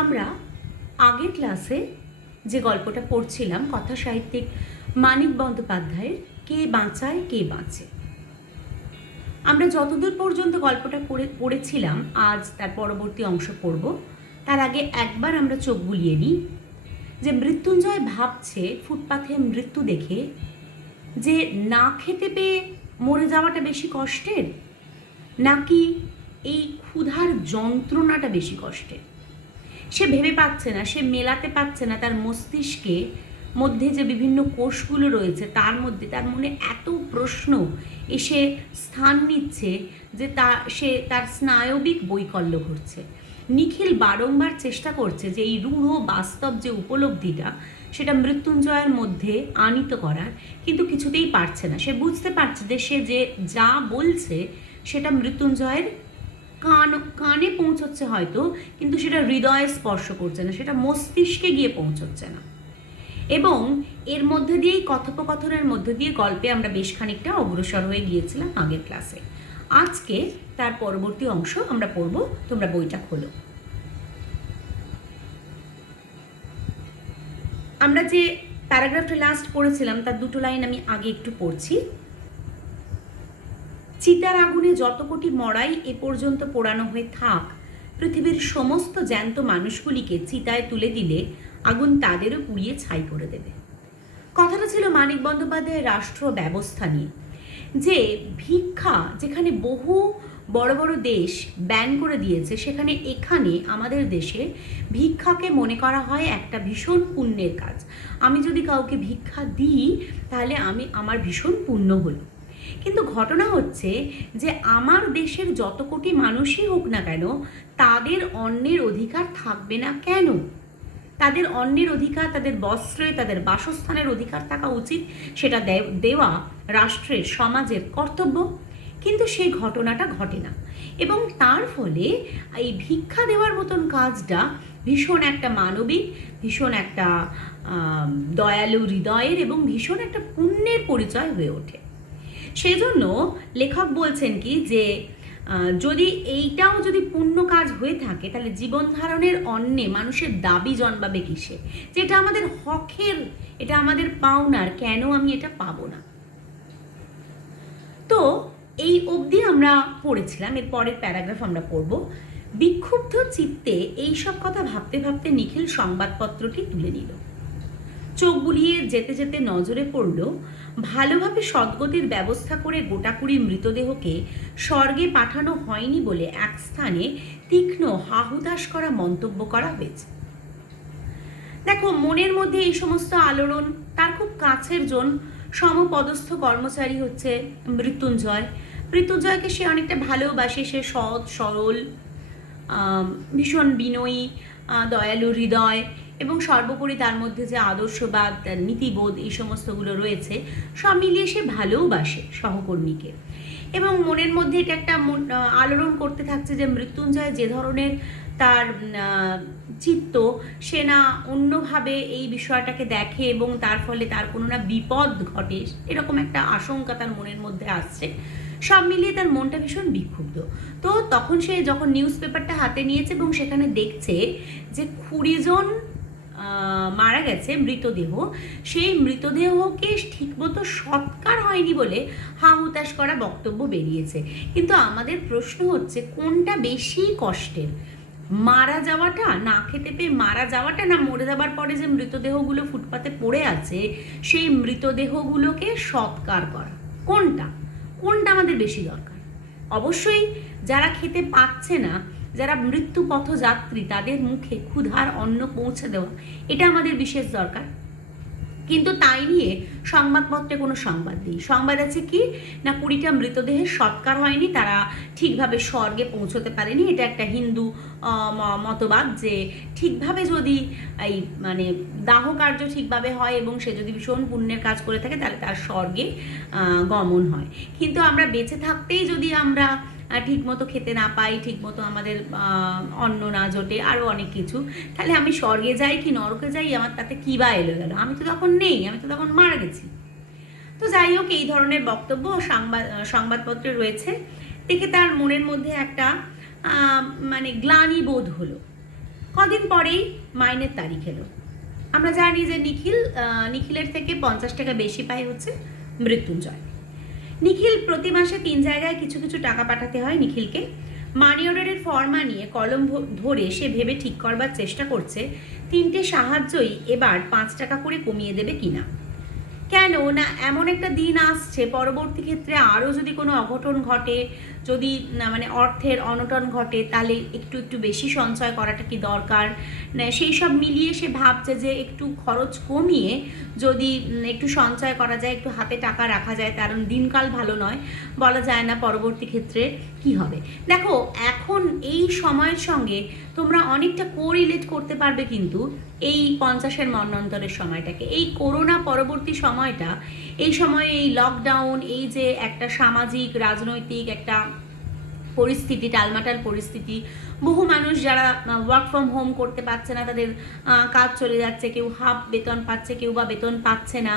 আমরা আগের ক্লাসে যে গল্পটা পড়ছিলাম কথা সাহিত্যিক মানিক বন্দ্যোপাধ্যায়ের কে বাঁচায় কে বাঁচে, আমরা যতদূর পর্যন্ত গল্পটা পড়েছিলাম আজ তার পরবর্তী অংশ পড়ব। তার আগে একবার আমরা চোখ বুলিয়ে নিই যে মৃত্যুঞ্জয় ভাবছে ফুটপাথে মৃত্যু দেখে যে না খেতে পেয়ে মরে যাওয়াটা বেশি কষ্টের নাকি এই ক্ষুধার যন্ত্রণাটা বেশি কষ্টের। সে ভেবে পাচ্ছে না, সে মেলাতে পারছে না তার মস্তিষ্কে মধ্যে যে বিভিন্ন কোষগুলো রয়েছে তার মধ্যে তার মনে এত প্রশ্ন এসে স্থান নিচ্ছে যে তার স্নায়বিক বৈকল্য ঘটছে। নিখিল বারংবার চেষ্টা করছে যে এই রূঢ় বাস্তব যে উপলব্ধিটা সেটা মৃত্যুঞ্জয়ের মধ্যে আনিত করার, কিন্তু কিছুতেই পারছে না। সে বুঝতে পারছে যে সে যে যা বলছে সেটা মৃত্যুঞ্জয়ের কানে পৌঁছচ্ছে হয়তো, কিন্তু সেটা হৃদয়ে স্পর্শ করছে না, সেটা মস্তিষ্কে গিয়ে পৌঁছচ্ছে না। এবং এর মধ্যে দিয়েই কথোপকথনের মধ্যে দিয়ে গল্পে আমরা বেশ খানিকটা অগ্রসর হয়ে গিয়েছিলাম আগের ক্লাসে। আজকে তার পরবর্তী অংশ আমরা পড়ব, তোমরা বইটা খোলো। আমরা যে প্যারাগ্রাফটা লাস্ট পড়েছিলাম তার দুটো লাইন আমি আগে একটু পড়ছি। চিতার আগুনে যত কোটি মড়াই এ পর্যন্ত পোড়ানো হয়ে থাক, পৃথিবীর সমস্ত জ্যান্ত মানুষগুলিকে চিতায় তুলে দিলে আগুন তাদেরও পুড়িয়ে ছাই করে দেবে। কথাটা ছিল মানিক বন্দ্যোপাধ্যায়ের রাষ্ট্র ব্যবস্থা নিয়ে, যে ভিক্ষা যেখানে বহু বড় বড় দেশ ব্যান করে দিয়েছে, সেখানে এখানে আমাদের দেশে ভিক্ষাকে মনে করা হয় একটা ভীষণ পুণ্যের কাজ। আমি যদি কাউকে ভিক্ষা দিই তাহলে আমার ভীষণ পুণ্য হলো। কিন্তু ঘটনা হচ্ছে যে আমার দেশের যত কোটি মানুষই হোক না কেন, তাদের অন্যের অধিকার থাকবে না কেন? তাদের অন্যের অধিকার, তাদের বস্ত্রে, তাদের বাসস্থানের অধিকার থাকা উচিত, সেটা দেওয়া রাষ্ট্রের, সমাজের কর্তব্য। কিন্তু সেই ঘটনাটা ঘটে না, এবং তার ফলে এই ভিক্ষা দেওয়ার মতন কাজটা ভীষণ একটা মানবিক, ভীষণ একটা দয়ালু হৃদয়ের এবং ভীষণ একটা পুণ্যের পরিচয় হয়ে ওঠে। সেজন্য লেখক বলছেন কি যে যদি এইটাও যদি পুণ্য কাজ হয়ে থাকে তাহলে জীবন ধারণের অন্যে মানুষের দাবি জন্মাবে কিসে? যে এটা আমাদের হকের, এটা আমাদের পাওনার, কেন আমি এটা পাবো না? তো এই অবধি আমরা পড়েছিলাম। এর পরের প্যারাগ্রাফ আমরা পড়ব। বিক্ষুব্ধ চিত্তে এইসব কথা ভাবতে ভাবতে নিখিল সংবাদপত্রটি তুলে নিল। চোখ বুলিয়ে যেতে যেতে নজরে পড়ল ভালোভাবে সদ্গতির ব্যবস্থা করে গোটাকুড়ি মৃতদেহকে স্বর্গে পাঠানো হয়নি বলে এক স্থানে তীক্ষ্ণ হাহুতাশ করা মন্তব্য করা হয়েছে। দেখো, মনের মধ্যে এই সমস্ত আলোড়ন, তার খুব কাছের জন সমপদস্থ কর্মচারী হচ্ছে মৃত্যুঞ্জয়। মৃত্যুঞ্জয়কে সে অনেকটা ভালোবাসে, সে সৎ সরল, ভীষণ বিনয়ী, দয়ালু হৃদয়, এবং সর্বোপরি তার মধ্যে যে আদর্শবাদ, তার নীতিবোধ, এই সমস্তগুলো রয়েছে, সব মিলিয়ে সে ভালোবাসে সহকর্মীকে। এবং মনের মধ্যে এটা একটা আলোড়ন করতে থাকছে যে মৃত্যুঞ্জয় যে ধরনের তার চিত্ত, সে না অন্যভাবে এই বিষয়টাকে দেখে এবং তার ফলে তার কোনো না বিপদ ঘটে, এরকম একটা আশঙ্কা তার মনের মধ্যে আসছে। সব মিলিয়ে তার মনটা ভীষণ বিক্ষুব্ধ। তো তখন সে যখন নিউজ পেপারটা হাতে নিয়েছে এবং সেখানে দেখছে যে 20 জন মারা গেছে মৃতদেহ, সেই মৃতদেহকে ঠিকমতো সৎকার হয়নি বলে হাহুতাশ করা বক্তব্য বেরিয়েছে। কিন্তু আমাদের প্রশ্ন হচ্ছে কোনটা বেশি কষ্টের, মারা যাওয়াটা, না খেতে পেয়ে মারা যাওয়াটা, না মরে যাবার পরে যে মৃতদেহগুলো ফুটপাতে পড়ে আছে সেই মৃতদেহগুলোকে সৎকার করা? কোনটা আমাদের বেশি দরকার? অবশ্যই যারা খেতে পাচ্ছে না, যারা মৃত্যু পথযাত্রী, তাদের মুখে ক্ষুধার অন্ন পৌঁছে দেওয়া, এটা আমাদের বিশেষ দরকার। কিন্তু তাই নিয়ে সংবাদপত্রে কোনো সংবাদ নেই। সংবাদ আছে কি না 20টা মৃতদেহের সৎকার হয়নি, তারা ঠিকভাবে স্বর্গে পৌঁছতে পারেনি। এটা একটা হিন্দু মতবাদ যে ঠিকভাবে যদি এই মানে দাহ কার্য ঠিকভাবে হয় এবং সে যদি ভীষণ পুণ্যের কাজ করে থাকে তাহলে তার স্বর্গে গমন হয়। কিন্তু আমরা বেঁচে থাকতেই যদি আমরা ঠিকমতো খেতে না পাই, ঠিকমতো আমাদের অন্ন না জোটে, আরও অনেক কিছু, তাহলে আমি স্বর্গে যাই কি নরকে যাই, আমার তাতে কী বা এলো গেল? আমি তো তখন নেই, আমি তো তখন মারা গেছি। তো যাই হোক, এই ধরনের বক্তব্য সংবাদপত্রে রয়েছে দেখে তার মনের মধ্যে একটা মানে গ্লানি বোধ হলো। কদিন পরেই মাইনের তারিখ এলো। আমরা জানি যে নিখিলের থেকে 50 টাকা বেশি পায় হচ্ছে মৃত্যুঞ্জয়। নিখিল প্রতি মাসে 3 জায়গায় কিছু কিছু টাকা পাঠাতে হয় নিখিলকে। মানি অর্ডারের ফর্মা নিয়ে কলম ধরে সে ভেবে ঠিক করবার চেষ্টা করছে 3টে সাহায্যই এবার 5 টাকা করে কমিয়ে দেবে কিনা। কেন না, এমন একটা দিন আসছে পরবর্তী ক্ষেত্রে আরও যদি কোনো অঘটন ঘটে, যদি মানে অর্থের অনটন ঘটে, তাহলে একটু একটু বেশি সঞ্চয় করাটা কি দরকার না, সেই সব মিলিয়ে সে ভাবছে যে একটু খরচ কমিয়ে যদি একটু সঞ্চয় করা যায়, একটু হাতে টাকা রাখা যায়, কারণ দিনকাল ভালো নয়, বলা যায় না পরবর্তী ক্ষেত্রে কি হবে। দেখো, এখন এই সময়ের সঙ্গে তোমরা অনেকটা কোরিলেট করতে পারবে কিন্তু এই 50-এর মন্বন্তরের সময়টাকে, এই করোনা পরবর্তী সময়টা, এই সময়ে এই লকডাউন, এই যে একটা সামাজিক রাজনৈতিক একটা পরিস্থিতি, টালমাটাল পরিস্থিতি, বহু মানুষ যারা ওয়ার্ক ফ্রম হোম করতে পারছে না, তাদের কাজ চলে যাচ্ছে, কেউ হাফ বেতন পাচ্ছে, কেউ বা বেতন পাচ্ছে না,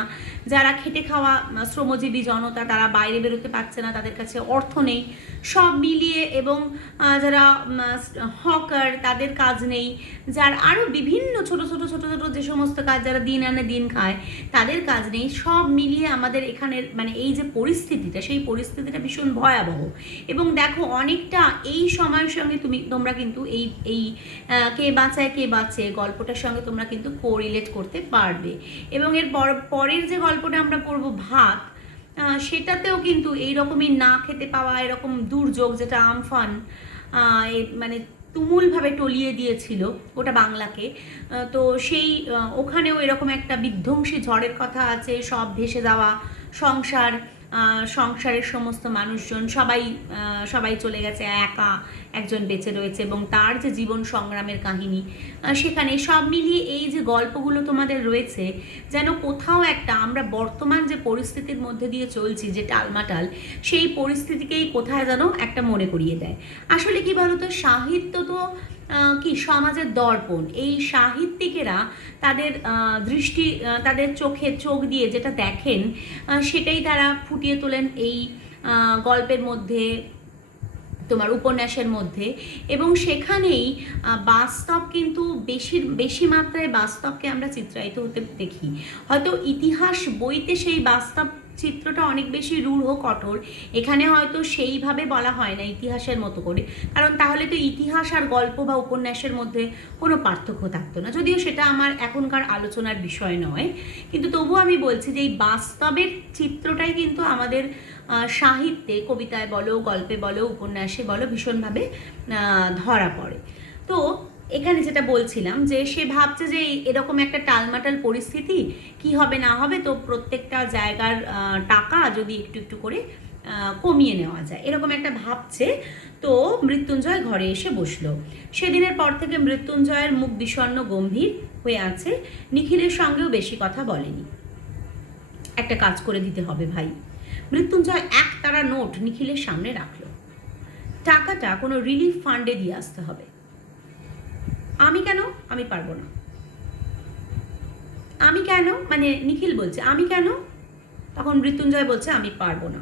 যারা খেটে খাওয়া শ্রমজীবী জনতা তারা বাইরে বেরোতে পারছে না, তাদের কাছে অর্থ নেই, সব মিলিয়ে, এবং যারা হকার তাদের কাজ নেই, যার আরও বিভিন্ন ছোট ছোট ছোট ছোট যে সমস্ত কাজ, যারা দিন আনে দিন খায় তাদের কাজ নেই, সব মিলিয়ে আমাদের এখানের মানে এই যে পরিস্থিতিটা, সেই পরিস্থিতিটা ভীষণ ভয়াবহ। এবং দেখো, অনেকটা এই সময়ের সঙ্গে তোমরা কিন্তু এই কে বাঁচায় কে বাঁচে গল্পটার সঙ্গে তোমরা কিন্তু কোরিলেট করতে পারবে। এবং এর পরের যে গল্পটা আমরা পড়বো ভাত, সেটাতেও কিন্তু এইরকমই না খেতে পাওয়া এরকম দুর্যোগ, যেটা আমফান মানে তুমুলভাবে টলিয়ে দিয়েছিল ওটা বাংলাকে, তো সেই ওখানেও এরকম একটা বিধ্বংসী ঝড়ের কথা আছে, সব ভেসে যাওয়া সংসারের সমস্ত মানুষজন সবাই চলে গেছে, একা একজন বেঁচে রয়েছে এবং তার যে জীবন সংগ্রামের কাহিনী, সেখানে সব মিলিয়ে এই যে গল্পগুলো তোমাদের রয়েছে, যেন কোথাও একটা আমরা বর্তমান যে পরিস্থিতির মধ্যে দিয়ে চলছি, যে টালমাটাল, সেই পরিস্থিতিকেই কোথায় যেন একটা মনে করিয়ে দেয়। আসলে কি বলতো, সাহিত্য তো কি সমাজের দর্পণ। এই সাহিত্যিকেরা তাদের দৃষ্টি, তাদের চোখ দিয়ে যেটা দেখেন, সেটাই তারা ফুটিয়ে তোলেন এই গল্পের মধ্যে, তোমার উপন্যাসের মধ্যে, এবং সেখানেই বাস্তব কিন্তু বেশি মাত্রায় বাস্তবকে আমরা চিত্রায়িত হতে দেখি। হয়তো ইতিহাস বইতে সেই বাস্তব চিত্রটা অনেক বেশি রূঢ় কঠোর, এখানে হয়তো সেইভাবে বলা হয় না ইতিহাসের মতো করে, কারণ তাহলে তো ইতিহাস আর গল্প বা উপন্যাসের মধ্যে কোনো পার্থক্য থাকতো না, যদিও সেটা আমার এখনকার আলোচনার বিষয় নয়। কিন্তু তবুও আমি বলছি যে এই বাস্তবের চিত্রটাই কিন্তু আমাদের সাহিত্যে, কবিতায় বলো, গল্পে বলো, উপন্যাসে বলো, ভীষণভাবে ধরা পড়ে। তো এখানে যেটা বলছিলাম যে সে ভাবছে যে এরকম একটা টালমাটাল পরিস্থিতি, কি হবে না হবে, তো প্রত্যেকটা জায়গার টাকা যদি একটু একটু করে কমিয়ে নেওয়া যায়, এরকম একটা ভাবছে। তো মৃত্যুঞ্জয় ঘরে এসে বসলো। সেদিনের পর থেকে মৃত্যুঞ্জয়ের মুখ বিষণ্ণ গম্ভীর হয়ে আছে, নিখিলের সঙ্গেও বেশি কথা বলেনি। একটা কাজ করে দিতে হবে ভাই। মৃত্যুঞ্জয় 1 টাকা নোট নিখিলের সামনে রাখলো। টাকাটা কোনো রিলিফ ফান্ডে দিয়ে আসতে হবে। আমি কেন? আমি পারবো না। আমি কেন? মানে নিখিল বলছে আমি কেন? তখন মৃত্যুঞ্জয় বলছে আমি পারবো না।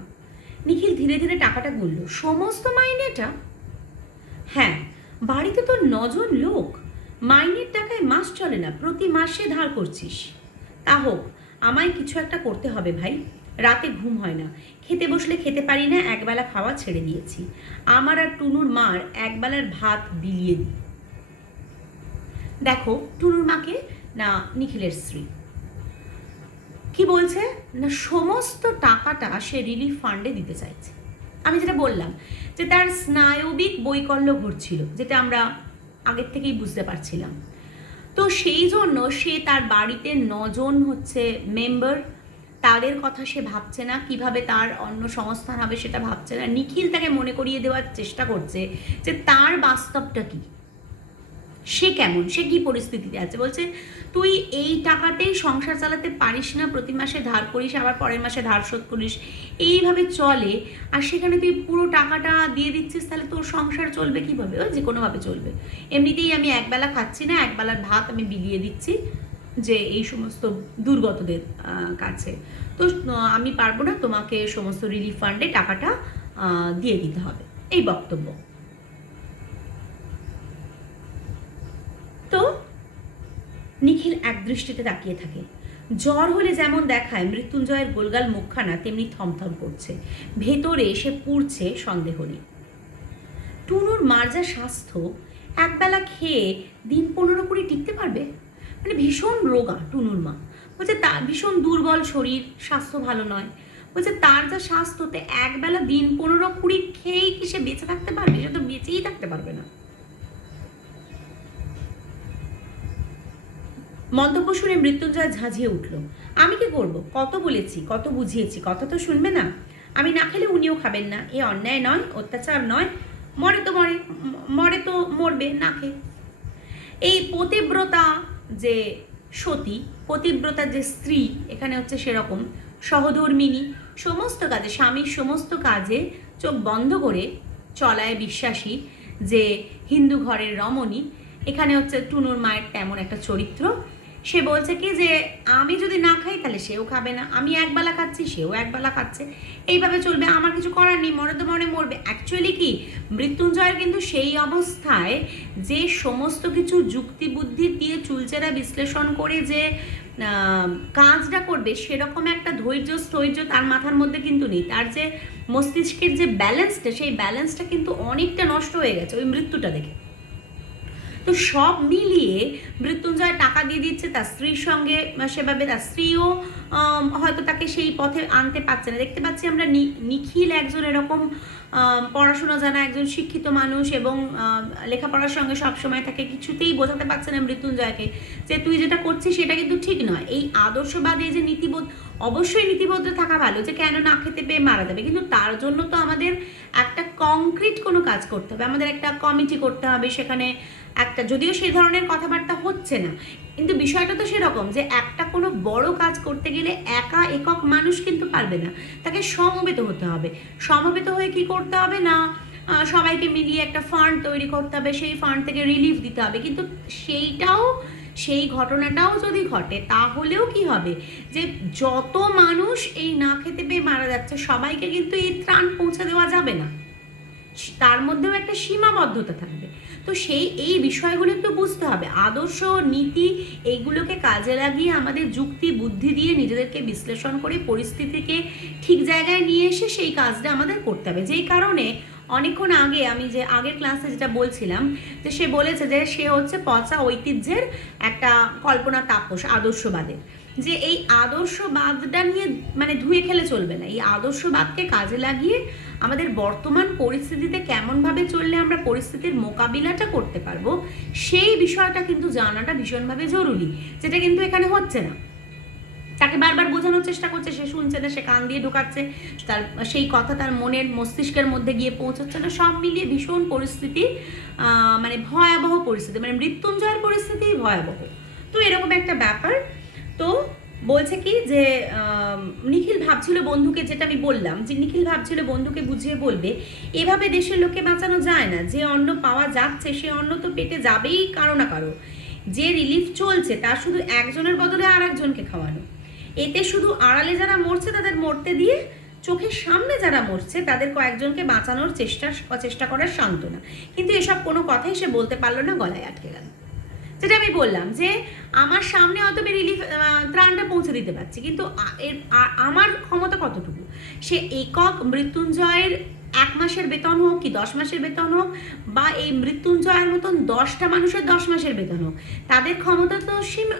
নিখিল ধীরে ধীরে টাকাটা গুনল। সমস্ত মাইনেটা? হ্যাঁ, বাড়িতে তো 9 জন লোক, মাইনের টাকায় মাস চলে না, প্রতি মাসে ধার করছিস। তা হোক, আমায় কিছু একটা করতে হবে ভাই। রাতে ঘুম হয় না, খেতে বসলে খেতে পারি না, একবেলা খাওয়া ছেড়ে দিয়েছি। আমার আর টুনুর মার একবেলার ভাত বিলিয়ে দিই। দেখো, টুনুর মাকে না নিখিলের স্ত্রী কি বলছে না, সমস্ত টাকাটা সে রিলিফ ফান্ডে দিতে চাইছে। আমি যেটা বললাম যে তার স্নায়বিক বৈকল্য ঘটছিল, যেটা আমরা আগের থেকেই বুঝতে পারছিলাম। তো সেই জন্য সে তার বাড়িতে 9 জন হচ্ছে মেম্বার, তাদের কথা সে ভাবছে না, কিভাবে তার অন্য সংস্থান হবে সেটা ভাবছে না। নিখিল তাকে মনে করিয়ে দেওয়ার চেষ্টা করছে যে তার বাস্তবটা কি, সে কেমন, সে কি পরিস্থিতিতে আছে। বলছে তুই এই টাকাতেই সংসার চালাতে পারিস না, প্রতি মাসে ধার করিস, আবার পরের মাসে ধার শোধ করিস, এইভাবে চলে। আর সেখানে তুই পুরো টাকাটা দিয়ে দিচ্ছিস, তাহলে তোর সংসার চলবে কীভাবে? যে কোনোভাবে চলবে। এমনিতেই আমি একবেলা খাচ্ছি না, একবেলার ভাত আমি বিলিয়ে দিচ্ছি যে এই সমস্ত দুর্গতদের কাছে। তো আমি পারবো না, তোমাকে সমস্ত রিলিফ ফান্ডে টাকাটা দিয়ে দিতে হবে, এই বক্তব্য। তো নিখিল একদৃষ্টিতে তাকিয়ে থাকে। জ্বর হলে যেমন দেখায় মৃত্যুঞ্জয়ের গোলগাল মুখখানা তেমনি থমথম করছে, ভেতরে সে পুড়ছে সন্দেহ নেই। টুনুর মার যা স্বাস্থ্য, একবেলা খেয়ে দিন 15-20 টিকতে পারবে? মানে ভীষণ রোগা টুনুর মা, বলছে তার ভীষণ দুর্বল শরীর, স্বাস্থ্য ভালো নয়। বলছে তার যা স্বাস্থ্যতে একবেলা দিন 15-20 খেয়েই কি সে বেঁচে থাকতে পারবে? সে তো বেঁচেই থাকতে পারবে না। মন্তব্য শুনে মৃত্যুঞ্জয় ঝাঁঝিয়ে উঠল। আমি কি করব? কত বলেছি, কত বুঝিয়েছি, কথা তো শুনবে না। আমি না খেলে উনিও খাবেন না। এ অন্যায় নয়, অত্যাচার নয়। মরে তো মরবে না খেয়ে। এই পতিব্রতা যে সতী, পতিব্রতার যে স্ত্রী, এখানে হচ্ছে সেরকম সহধর্মিনী, সমস্ত কাজে স্বামীর সমস্ত কাজে চোখ বন্ধ করে চলায় বিশ্বাসী, যে হিন্দু ঘরের রমণী, এখানে হচ্ছে টুনুর মায়ের তেমন একটা চরিত্র। সে বলছে কি যে আমি যদি না খাই তাহলে সেও খাবে না, আমি একবেলা খাচ্ছি সেও একবেলা খাচ্ছে, এইভাবে চলবে, আমার কিছু করার নেই, মরে তো মরবে। অ্যাকচুয়ালি কি মৃত্যুঞ্জয়ের কিন্তু সেই অবস্থায় যে সমস্ত কিছু যুক্তি বুদ্ধি দিয়ে চুলচেরা বিশ্লেষণ করে যে কাজটা করবে, সেরকম একটা স্থৈর্য তার মাথার মধ্যে কিন্তু নেই। তার যে মস্তিষ্কের যে ব্যালেন্সটা, সেই ব্যালেন্সটা কিন্তু অনেকটা নষ্ট হয়ে গেছে ওই মৃত্যুটা দেখে। তো সব মিলিয়ে মৃত্যুঞ্জয় টাকা দিয়ে দিচ্ছে তার স্ত্রীর সঙ্গে, সেভাবে তার স্ত্রীও হয়তো তাকে সেই পথে আনতে পারছে না। দেখতে পাচ্ছি আমরা নিখিল একজন এরকম পড়াশোনা জানা একজন শিক্ষিত মানুষ, এবং লেখাপড়ার সঙ্গে সবসময় তাকে কিছুতেই বোঝাতে পারছে না মৃত্যুঞ্জয়কে যে তুই যেটা করছিস সেটা কিন্তু ঠিক নয়। এই আদর্শবাদ, এই যে নীতিবোধ, অবশ্যই নীতিবদ্ধ থাকা ভালো, যে কেন না খেতে পেয়ে মারা যাবে, কিন্তু তার জন্য তো আমাদের একটা কংক্রিট কোনো কাজ করতে হবে, আমাদের একটা কমিটি করতে হবে, সেখানে একটা, যদিও সেই ধরনের কথাবার্তা হচ্ছে না, কিন্তু বিষয়টা তো সেরকম যে একটা কোনো বড় কাজ করতে গেলে একক মানুষ কিন্তু পারবে না, তাকে সমবেত হতে হবে। সমবেত হয়ে কি করতে হবে না, সবাইকে মিলিয়ে একটা ফান্ড তৈরি করতে হবে, সেই ফান্ড থেকে রিলিফ দিতে হবে। কিন্তু সেই ঘটনাটাও যদি ঘটে তাহলেও কি হবে, যে যত মানুষ এই না খেতে পেয়ে মারা যাচ্ছে সবাইকে কিন্তু এই ত্রাণ পৌঁছে দেওয়া যাবে না, তার মধ্যেও একটা সীমাবদ্ধতা থাকবে। তো এই বিষয়গুলো একটু বুঝতে হবে। আদর্শ, নীতি, এইগুলোকে কাজে লাগিয়ে আমাদের যুক্তি বুদ্ধি দিয়ে নিজেদেরকে বিশ্লেষণ করে পরিস্থিতিকে ঠিক জায়গায় নিয়ে এসে সেই কাজটা আমাদের করতে হবে। যেই কারণে অনেকক্ষণ আগে আমি যে আগের ক্লাসে যেটা বলছিলাম, যে সে বলেছে যে সে হচ্ছে পচা ঐতিহ্যের একটা কল্পনা তাপস, আদর্শবাদের, যে এই আদর্শবাদটা নিয়ে মানে ধুয়ে খেলে চলবে না। এই আদর্শবাদকে কাজে লাগিয়ে আমাদের বর্তমান পরিস্থিতিতে কেমনভাবে চললে আমরা পরিস্থিতির মোকাবিলাটা করতে পারবো, সেই বিষয়টা কিন্তু জানাটা ভীষণভাবে জরুরি, যেটা কিন্তু এখানে হচ্ছে না। তাকে বারবার বোঝানোর চেষ্টা করছে, সে শুনছে না, সে কান দিয়ে ঢোকাচ্ছে, তার সেই কথা তার মনের মস্তিষ্কের মধ্যে গিয়ে পৌঁছচ্ছে না। সব মিলিয়ে ভীষণ পরিস্থিতি, মানে ভয়াবহ পরিস্থিতি, মানে মৃত্যুঞ্জয়ের পরিস্থিতি ভয়াবহ। তো এরকম একটা ব্যাপার। তো বলছে কি যে নিখিল ভাবছিল বন্ধুকে, যেটা আমি বললাম, যে নিখিল ভাবছিল বন্ধুকে বুঝিয়ে বলবে এভাবে দেশের লোককে বাঁচানো যায় না, যে অন্ন পাওয়া যাচ্ছে সে অন্ন তো পেটে যাবেই কারো না কারো। যে রিলিফ চলছে তার শুধু একজনের বদলে আর একজনকে খাওয়ানো, এতে শুধু আড়ালে যারা মরছে তাদের মরতে দিয়ে চোখের সামনে যারা মরছে তাদের কয়েকজনকে বাঁচানোর চেষ্টা করার সান্ত্বনা। কিন্তু এসব কোনো কথাই সে বলতে পারলো না, গলায় আটকে গেল। যেটা আমি বললাম যে আমার সামনে হয়তো আমি রিলিফ ত্রাণটা পৌঁছে দিতে পারছি, কিন্তু আমার ক্ষমতা কতটুকু? সে একক মৃত্যুঞ্জয়ের 1 মাসের বেতন হোক কি 10 মাসের বেতন হোক, বা এই মৃত্যুঞ্জয়ের মতন 10টা মানুষের 10 মাসের বেতন হোক, তাদের ক্ষমতা তো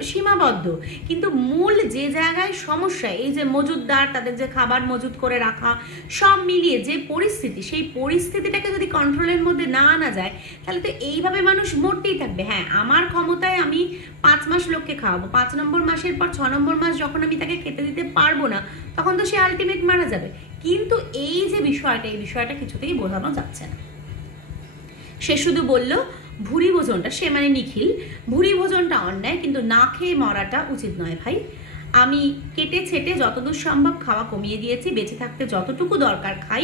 সীমাবদ্ধ। কিন্তু মূল যে জায়গায় সমস্যা, এই যে মজুদদার, তাদের যে খাবার মজুদ করে রাখা, সব মিলিয়ে যে পরিস্থিতি, সেই পরিস্থিতিটাকে যদি কন্ট্রোলের মধ্যে না আনা যায়, তাহলে তো এইভাবে মানুষ মরতেই থাকবে। হ্যাঁ, আমার ক্ষমতায় আমি 5 মাস লোককে খাওয়াবো, 5 নম্বর মাসের পর 6 নম্বর মাস যখন আমি তাকে খেতে দিতে পারবো না, তখন তো সে আলটিমেট মারা যাবে। কিন্তু এই যে বিষয়টা, এই বিষয়টা কিছুতেই বোঝানো যাচ্ছে না। সে শুধু বলল ভুরি ভোজনটা, সে মানে নিখিল, ভুরি ভোজনটা অন্যায়, কিন্তু না খেয়ে মরাটা উচিত নয় ভাই। আমি কেটে ছেটে যতদূর সম্ভব খাওয়া কমিয়ে দিয়েছি, বেঁচে থাকতে যতটুকু দরকার খাই,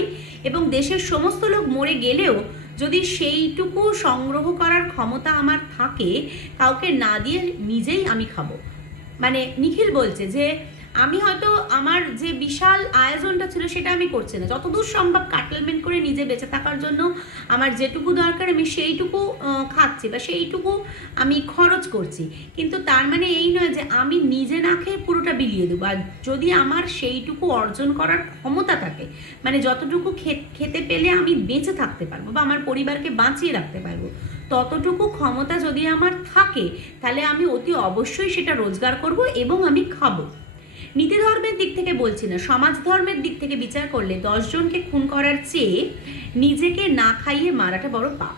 এবং দেশের সমস্ত লোক মরে গেলেও যদি সেইটুকু সংগ্রহ করার ক্ষমতা আমার থাকে, কাউকে না দিয়ে নিজেই আমি খাবো। মানে নিখিল বলছে যে আমি হয়তো আমার যে বিশাল আয়োজনটা ছিল সেটা আমি করছি না, যতদূর সম্ভব কাটলমেন্ট করে নিজে বেঁচে থাকার জন্য আমার যেটুকু দরকার আমি সেইটুকু খাচ্ছি বা সেইটুকু আমি খরচ করছি, কিন্তু তার মানে এই নয় যে আমি নিজে না খেয়ে পুরোটা বিলিয়ে দেবো। আর যদি আমার সেইটুকু অর্জন করার ক্ষমতা থাকে, মানে যতটুকু খেতে পেলে আমি বেঁচে থাকতে পারবো বা আমার পরিবারকে বাঁচিয়ে রাখতে পারবো, ততটুকু ক্ষমতা যদি আমার থাকে, তাহলে আমি অতি অবশ্যই সেটা রোজগার করব এবং আমি খাবো। নীতি ধর্মের দিক থেকে বলছি না, সমাজ ধর্মের দিক থেকে বিচার করলে 10 জনকে খুন করার চেয়ে নিজেকে না খাইয়ে মারাটা বড় পাপ।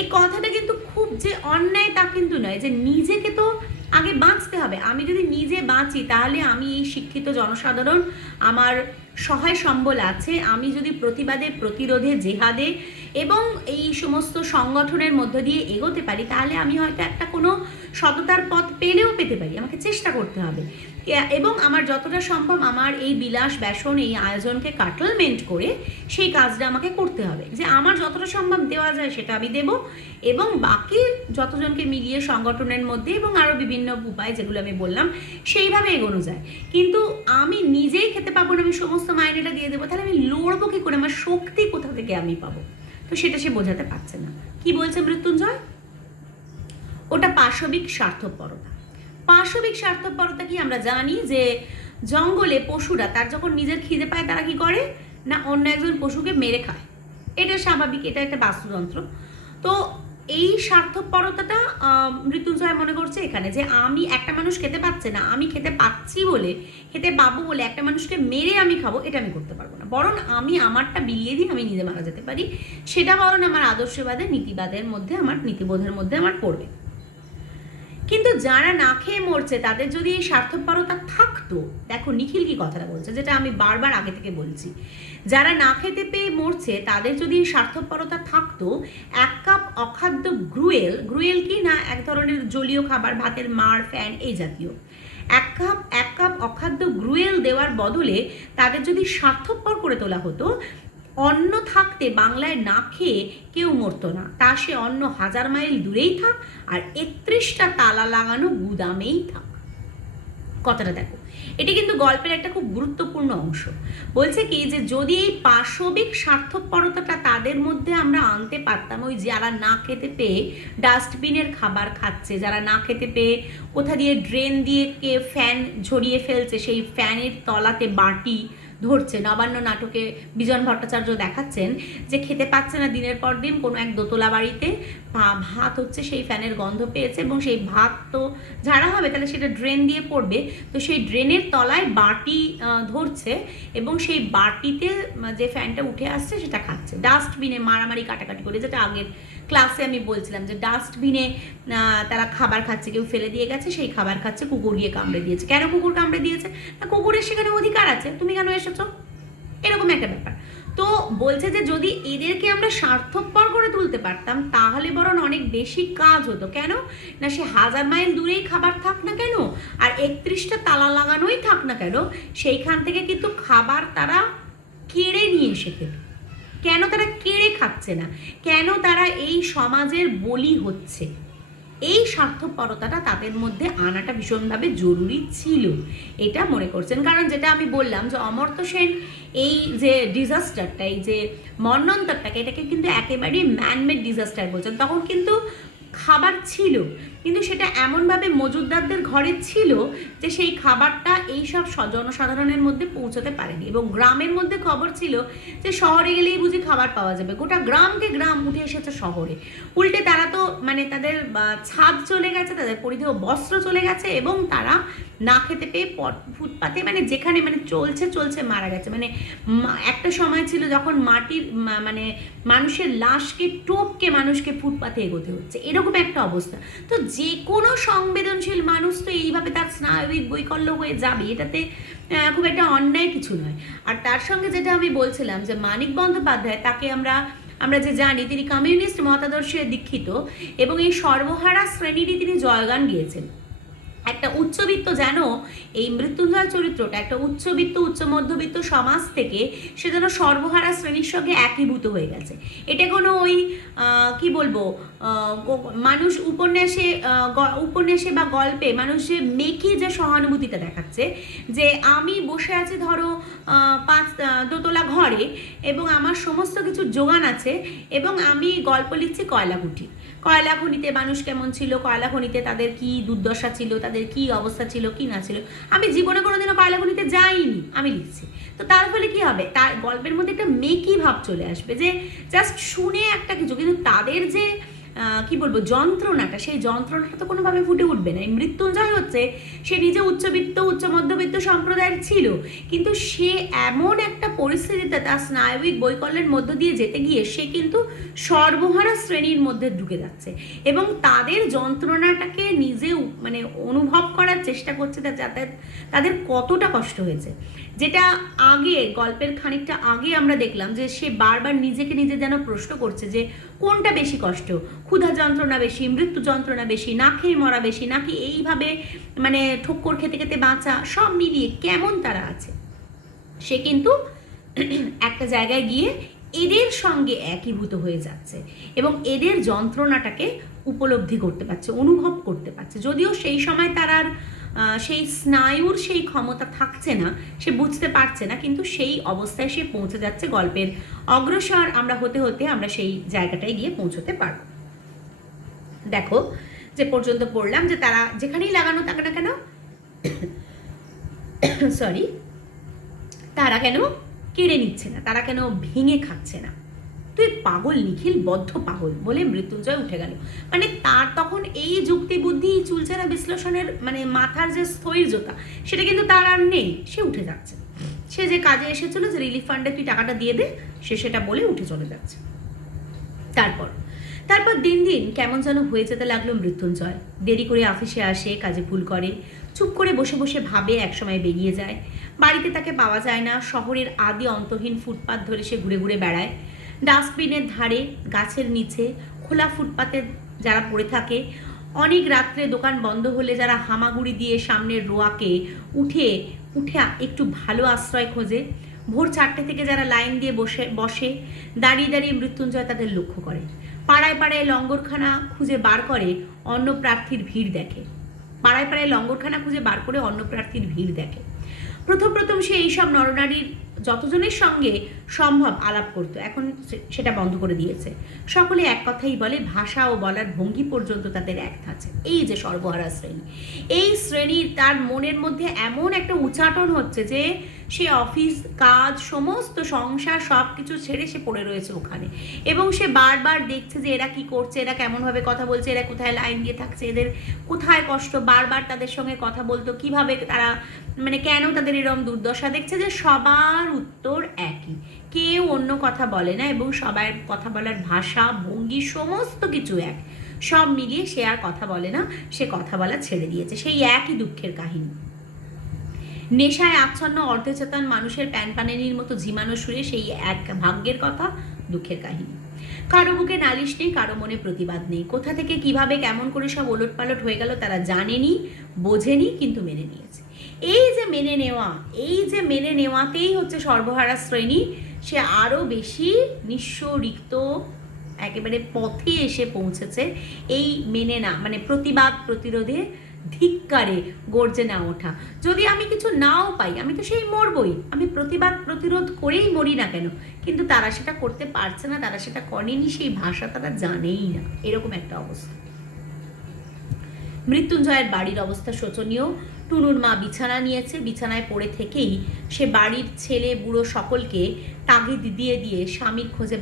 এই কথাটা কিন্তু খুব যে অন্যায় তা কিন্তু নয়, যে নিজেকে তো আগে বাঁচতে হবে। আমি যদি নিজে বাঁচি তাহলে আমি এই শিক্ষিত জনসাধারণ, আমার সহায় সম্বল আছে, আমি যদি প্রতিবাদে, প্রতিরোধে, জেহাদে এবং এই সমস্ত সংগঠনের মধ্য দিয়ে এগোতে পারি, তাহলে আমি হয়তো একটা কোনো সততার পথ পেলেও পেতে পারি। আমাকে চেষ্টা করতে হবে এবং আমার যতটা সম্ভব আমার এই বিলাস ব্যসন, এই আয়োজনকে কাটলমেন্ট করে সেই কাজটা আমাকে করতে হবে, যে আমার যতটা সম্ভব দেওয়া যায় সেটা আমি দেব এবং বাকি যতজনকে মিলিয়ে সংগঠনের মধ্যে এবং আরও বিভিন্ন উপায় যেগুলো আমি বললাম সেইভাবে এগোনো যায়। কিন্তু আমি নিজেই খেতে পাবো না, আমি সমস্ত মাইনেটা দিয়ে দেবো, তাহলে আমি লড়বো কী করে? আমার শক্তি কোথা থেকে আমি পাবো? তো সেটা সে বোঝাতে পারছে না। কি বলছে মৃত্যুঞ্জয়? ওটা পাশবিক স্বার্থপরতা। পাশবিক স্বার্থপরতা কি? আমরা জানি যে জঙ্গলে পশুরা তার যখন নিজের খিদে পায় তারা কি করে না, অন্য একজন পশুকে মেরে খায়। এটা স্বাভাবিক, এটা একটা বাস্তুতন্ত্র। তো এই স্বার্থপরতাটা মৃত্যুঞ্জয় মনে করছে এখানে, যে আমি একটা মানুষ খেতে পাচ্ছে না, আমি খেতে পাচ্ছি বলে, খেতে পাবো বলে একটা মানুষকে মেরে আমি খাবো, এটা আমি করতে পারবো না। বরং আমি আমারটা বিলিয়ে দিই, আমি নিজে মারা যেতে পারি, সেটা বরং আমার আদর্শবাদের, নীতিবাদের মধ্যে, আমার নীতিবোধের মধ্যে আমার পড়বে। কিন্তু যারা না খেয়ে মরছে তাদের যদি এই স্বার্থপরতা থাকতো, দেখো নিখিল কি কথাটা বলছে, যেটা আমি বারবার আগে থেকে বলছি, যারা না খেতে পেয়ে মরছে তাদের যদি এই স্বার্থপরতা থাকতো, 1 কাপ অখাদ্য গ্রুয়েল কি না, এক ধরনের জলীয় খাবার, ভাতের মাড়, ফ্যান এই জাতীয়, এক কাপ অখাদ্য গ্রুয়েল দেওয়ার বদলে তাদের যদি স্বার্থপর করে তোলা হতো, অন্ন থাকতে বাংলায় না খেয়ে কেউ মরতো না, তা সে অন্ন 1000 মাইল দূরেই থাক আর 31টা তালা লাগানো গুদামেই থাক। কথাটা দেখো, এটি কিন্তু গল্পের একটা খুব গুরুত্বপূর্ণ অংশ। বলছে কি, যে যদি এই পাশবিক স্বার্থপরতাটা তাদের মধ্যে আমরা আনতে পারতাম, ওই যারা না খেতে পেয়ে ডাস্টবিনের খাবার খাচ্ছে, যারা না খেতে পেয়ে কোথা দিয়ে ড্রেন দিয়ে কে ফ্যান ঝরিয়ে ফেলছে, সেই ফ্যানের তলাতে বাটি ধরছে। নবান্ন নাটকে বিজন ভট্টাচার্য দেখাচ্ছেন যে খেতে পাচ্ছে না দিনের পর দিন, কোনো এক দোতলা বাড়িতে ভাত হচ্ছে, সেই ফ্যানের গন্ধ পেয়েছে এবং সেই ভাত তো ঝাড়া হবে, তাহলে সেটা ড্রেন দিয়ে পড়বে, তো সেই ড্রেনের তলায় বাটি ধরছে এবং সেই বাটিতে যে ফ্যানটা উঠে আসছে সেটা খাচ্ছে। ডাস্টবিনে মারামারি কাটাকাটি করে, যেটা আগের ক্লাসে আমি বলছিলাম যে ডাস্টবিনে তারা খাবার খাচ্ছে, কেউ ফেলে দিয়ে গেছে, সেই খাবার খাচ্ছে, কুকুর গিয়ে কামড়ে দিয়েছে। কেন কুকুর কামড়ে দিয়েছে? না, কুকুরের সেখানে অধিকার আছে, তুমি কেন এসেছো, এরকম একটা ব্যাপার। তো বলছে যে যদি এদেরকে আমরা স্বার্থপর করে তুলতে পারতাম তাহলে বরং অনেক বেশি কাজ হতো। কেন না, সে 1000 মাইল দূরেই খাবার থাক না কেন আর 31টা তালা লাগানোই থাক না কেন, সেইখান থেকে কিন্তু খাবার তারা কেড়ে নিয়ে এসে খেত। কেন তারা কেড়ে খাচ্ছে না? কেন তারা এই সমাজের বলি হচ্ছে? এই স্বার্থপরতাটা তাদের মধ্যে আনাটা ভীষণভাবে জরুরি ছিল, এটা মনে করছেন। কারণ যেটা আমি বললাম যে অমর্ত্য সেন এই যে ডিজাস্টারটা, এই যে মন্বন্তরটাকে, এটাকে কিন্তু একেবারেই ম্যানমেড ডিজাস্টার বলছেন। তখন কিন্তু খাবার ছিল, কিন্তু সেটা এমনভাবে মজুদদারদের ঘরে ছিল যে সেই খাবারটা এইসব জনসাধারণের মধ্যে পৌঁছতে পারেনি। এবং গ্রামের মধ্যে খবর ছিল যে শহরে গেলেই বুঝি খাবার পাওয়া যাবে, গোটা গ্রামকে গ্রাম উঠে এসেছে শহরে। উল্টে তারা তো মানে তাদের ছাদ চলে গেছে, তাদের পরিধেয় বস্ত্র চলে গেছে এবং তারা না খেতে পেয়ে ফুটপাতে মানে যেখানে মানে চলছে মারা গেছে। মানে একটা সময় ছিল যখন মাটির মানে মানুষের লাশকে টপকে মানুষকে ফুটপাতে এগোতে হচ্ছে, এরকম একটা অবস্থা। তো যে কোনো সংবেদনশীল মানুষ তো এইভাবে তার স্নায়বিক বৈকল্য হয়ে যাবে, এটাতে খুব একটা অন্যায় কিছু নয়। আর তার সঙ্গে যেটা আমি বলছিলাম যে মানিক বন্দ্যোপাধ্যায়, তাকে আমরা যে জানি তিনি কমিউনিস্ট মতাদর্শে দীক্ষিত এবং এই সর্বহারা শ্রেণীরই তিনি জয়গান গিয়েছেন। একটা উচ্চবিত্ত, যেন এই মৃত্যুঞ্জয় চরিত্রটা একটা উচ্চবিত্ত উচ্চ মধ্যবিত্ত সমাজ থেকে সে যেন সর্বহারা শ্রেণীর সঙ্গে একীভূত হয়ে গেছে। এটা কোনো ওই কি বলবো, মানুষ উপন্যাসে বা গল্পে মানুষ যে মেকি যে সহানুভূতিটা দেখাচ্ছে, যে আমি বসে আছি ধরো 5 দোতলা ঘরে এবং আমার সমস্ত কিছু যোগান আছে এবং আমি গল্প লিখছি কয়লা খনিতে মানুষ কেমন ছিল, কয়লা খনিতে তাদের কি দুর্দশা ছিল, তাদের কি অবস্থা ছিল কি না ছিল। আমি জীবনে কোনোদিনও কয়লা খনিতে যাইনি, আমি লিখছি। তো তার ফলে কি হবে, তার গল্পের মধ্যে একটা মেকি ভাব চলে আসবে, যে জাস্ট শুনে একটা কিছু, কিন্তু তাদের যে কি বলবো যন্ত্রণাটা, সেই যন্ত্রণাটা তো কোনোভাবে ফুটে উঠবে না। এই মৃত্যুঞ্জয় হচ্ছে, সে নিজে উচ্চবিত্ত উচ্চ মধ্যবিত্ত সম্প্রদায়ের ছিল, কিন্তু সে এমন একটা পরিস্থিতিতে তার স্নায়বিক বৈকল্যের মধ্য দিয়ে যেতে গিয়ে সে কিন্তু সর্বহারা শ্রেণীর মধ্যে ঢুকে যাচ্ছে এবং তাদের যন্ত্রণাটাকে নিজে মানে অনুভব করার চেষ্টা করছে, যাতে তাদের কতটা কষ্ট হয়েছে। যেটা আগে গল্পের খানিকটা আগে আমরা দেখলাম যে সে বারবার নিজেকে নিজে যেন প্রশ্ন করছে যে কোনটা বেশি কষ্ট, ক্ষুধা যন্ত্রণা বেশি, মৃত্যু যন্ত্রণা বেশি, না খেয়ে মরা বেশি, নাকি এইভাবে মানে ঠক্কর খেতে খেতে বাঁচা, সব মিলিয়ে কেমন তারা আছে। সে কিন্তু একটা জায়গায় গিয়ে এদের সঙ্গে একীভূত হয়ে যাচ্ছে এবং এদের যন্ত্রণাটাকে উপলব্ধি করতে পারছে, অনুভব করতে পারছে। যদিও সেই সময় তার আর সেই স্নায়ুর সেই ক্ষমতা থাকছে না, সে বুঝতে পারছে না, কিন্তু সেই অবস্থায় সে পৌঁছে যাচ্ছে। গল্পের অগ্রসর আমরা হতে হতে আমরা সেই জায়গাটায় গিয়ে পৌঁছতে পারব। দেখো যে পর্যন্ত পড়লাম যে তারা যেখানেই লাগানো থাকে না কেন সরি তারা কেন কেড়ে নিচ্ছে না, তারা কেন ভেঙে খাচ্ছে না। তুই পাগল নিখিল, বদ্ধ পাগল বলে মৃত্যুঞ্জয় উঠে গেল। মানে তার তখন এই যুক্তি বুদ্ধি চুলচেরা বিশ্লেষণের মানে মাথার যে স্থৈর্যতা, সেটা কিন্তু তার আর নেই। সে উঠে যাচ্ছে, সে যে কাজে এসেছিল যে রিলিফ ফান্ডে তুই টাকাটা দিয়ে দে, সে সেটা বলে উঠে চলে যাচ্ছে। তারপর দিন দিন কেমন যেন হয়ে যেতে লাগলো মৃত্যুঞ্জয়। দেরি করে অফিসে আসে, কাজে ভুল করে, চুপ করে বসে বসে ভাবে, একসময় বেরিয়ে যায়। বাড়িতে তাকে পাওয়া যায় না। শহরের আদি অন্তহীন ফুটপাত ধরে সে ঘুরে ঘুরে বেড়ায়। ডাস্টবিনের ধারে, গাছের নিচে, খোলা ফুটপাতে যারা পড়ে থাকে, অনেক রাত্রে দোকান বন্ধ হলে যারা হামাগুড়ি দিয়ে সামনের রোয়াকে উঠে একটু ভালো আশ্রয় খোঁজে, ভোর 4টে থেকে যারা লাইন দিয়ে বসে দাঁড়িয়ে দাঁড়িয়ে মৃত্যুঞ্জয় তাদের লক্ষ্য করে। পাড়ায় পাড়ায় লঙ্গরখানা খুঁজে বার করে অন্য প্রার্থীর ভিড় দেখে। প্রথম সে এইসব নরনারীর যতজনের সঙ্গে সম্ভব আলাপ করতো, এখন সেটা বন্ধ করে দিয়েছে। সকলে এক কথাই বলে, ভাষা ও বলার ভঙ্গি পর্যন্ত তাদের এক থাকছে। এই যে সর্বহারা শ্রেণী, এই শ্রেণীর তার মনের মধ্যে এমন একটা উচ্চাটন হচ্ছে যে সে অফিস কাজ সমস্ত সংসার সব কিছু ছেড়ে সে পড়ে রয়েছে ওখানে, এবং সে বারবার দেখছে যে এরা কি করছে, এরা কেমনভাবে কথা বলছে, এরা কোথায় লাইন দিয়ে থাকছে, এদের কোথায় কষ্ট। বারবার তাদের সঙ্গে কথা বলতো, কিভাবে তারা মানে কেন তাদের এরকম দুর্দশা। দেখছে যে সবার উত্তর একই, কেউ অন্য কথা বলে না এবং সবার কথা বলার ভাষা ভঙ্গি সমস্ত কিছু এক। সব মিলিয়ে সে আর কথা বলে না, সে কথা বলা ছেড়ে দিয়েছে। সেই একই দুঃখের কাহিনী। নেশায় আচ্ছন্ন অর্ধচেতন মানুষের প্যানপানেনির মতো ঝিমানো সুরে সেই এক ভাগ্যের কথা, দুঃখের কাহিনী। কারো বুকে নালিশ নেই, কারো মনে প্রতিবাদ নেই। কোথা থেকে কিভাবে কেমন করে সব ওলটপালট হয়ে গেল তারা জানেনি, বোঝেনি, কিন্তু মেনে নিয়েছে। এই যে মেনে নেওয়াতেই হচ্ছে সর্বহারা শ্রেণী সে আরও বেশি নিঃস্ব রিক্ত একেবারে পথে এসে পৌঁছেছে। এই মেনে না মানে প্রতিবাদ প্রতিরোধে ধিক্কারে গর্জে না ওঠা। যদি আমি কিছু নাও পাই, আমি তো সেই মরবই, আমি প্রতিবাদ প্রতিরোধ করেই মরি না কেন। কিন্তু তারা সেটা করতে পারছে না, তারা সেটা করেনি, সেই ভাষা তারা জানেই না। এরকম একটা অবস্থা। মৃত্যুঞ্জয়ের বাড়ির অবস্থা শোচনীয়। টুনুর মা বিছানা নিয়েছে, বিছানায় পড়ে থেকেই সে বাড়ির ছেলে বুড়ো সকলকে তাগিদ দিয়ে দিয়ে স্বামীর খোঁজে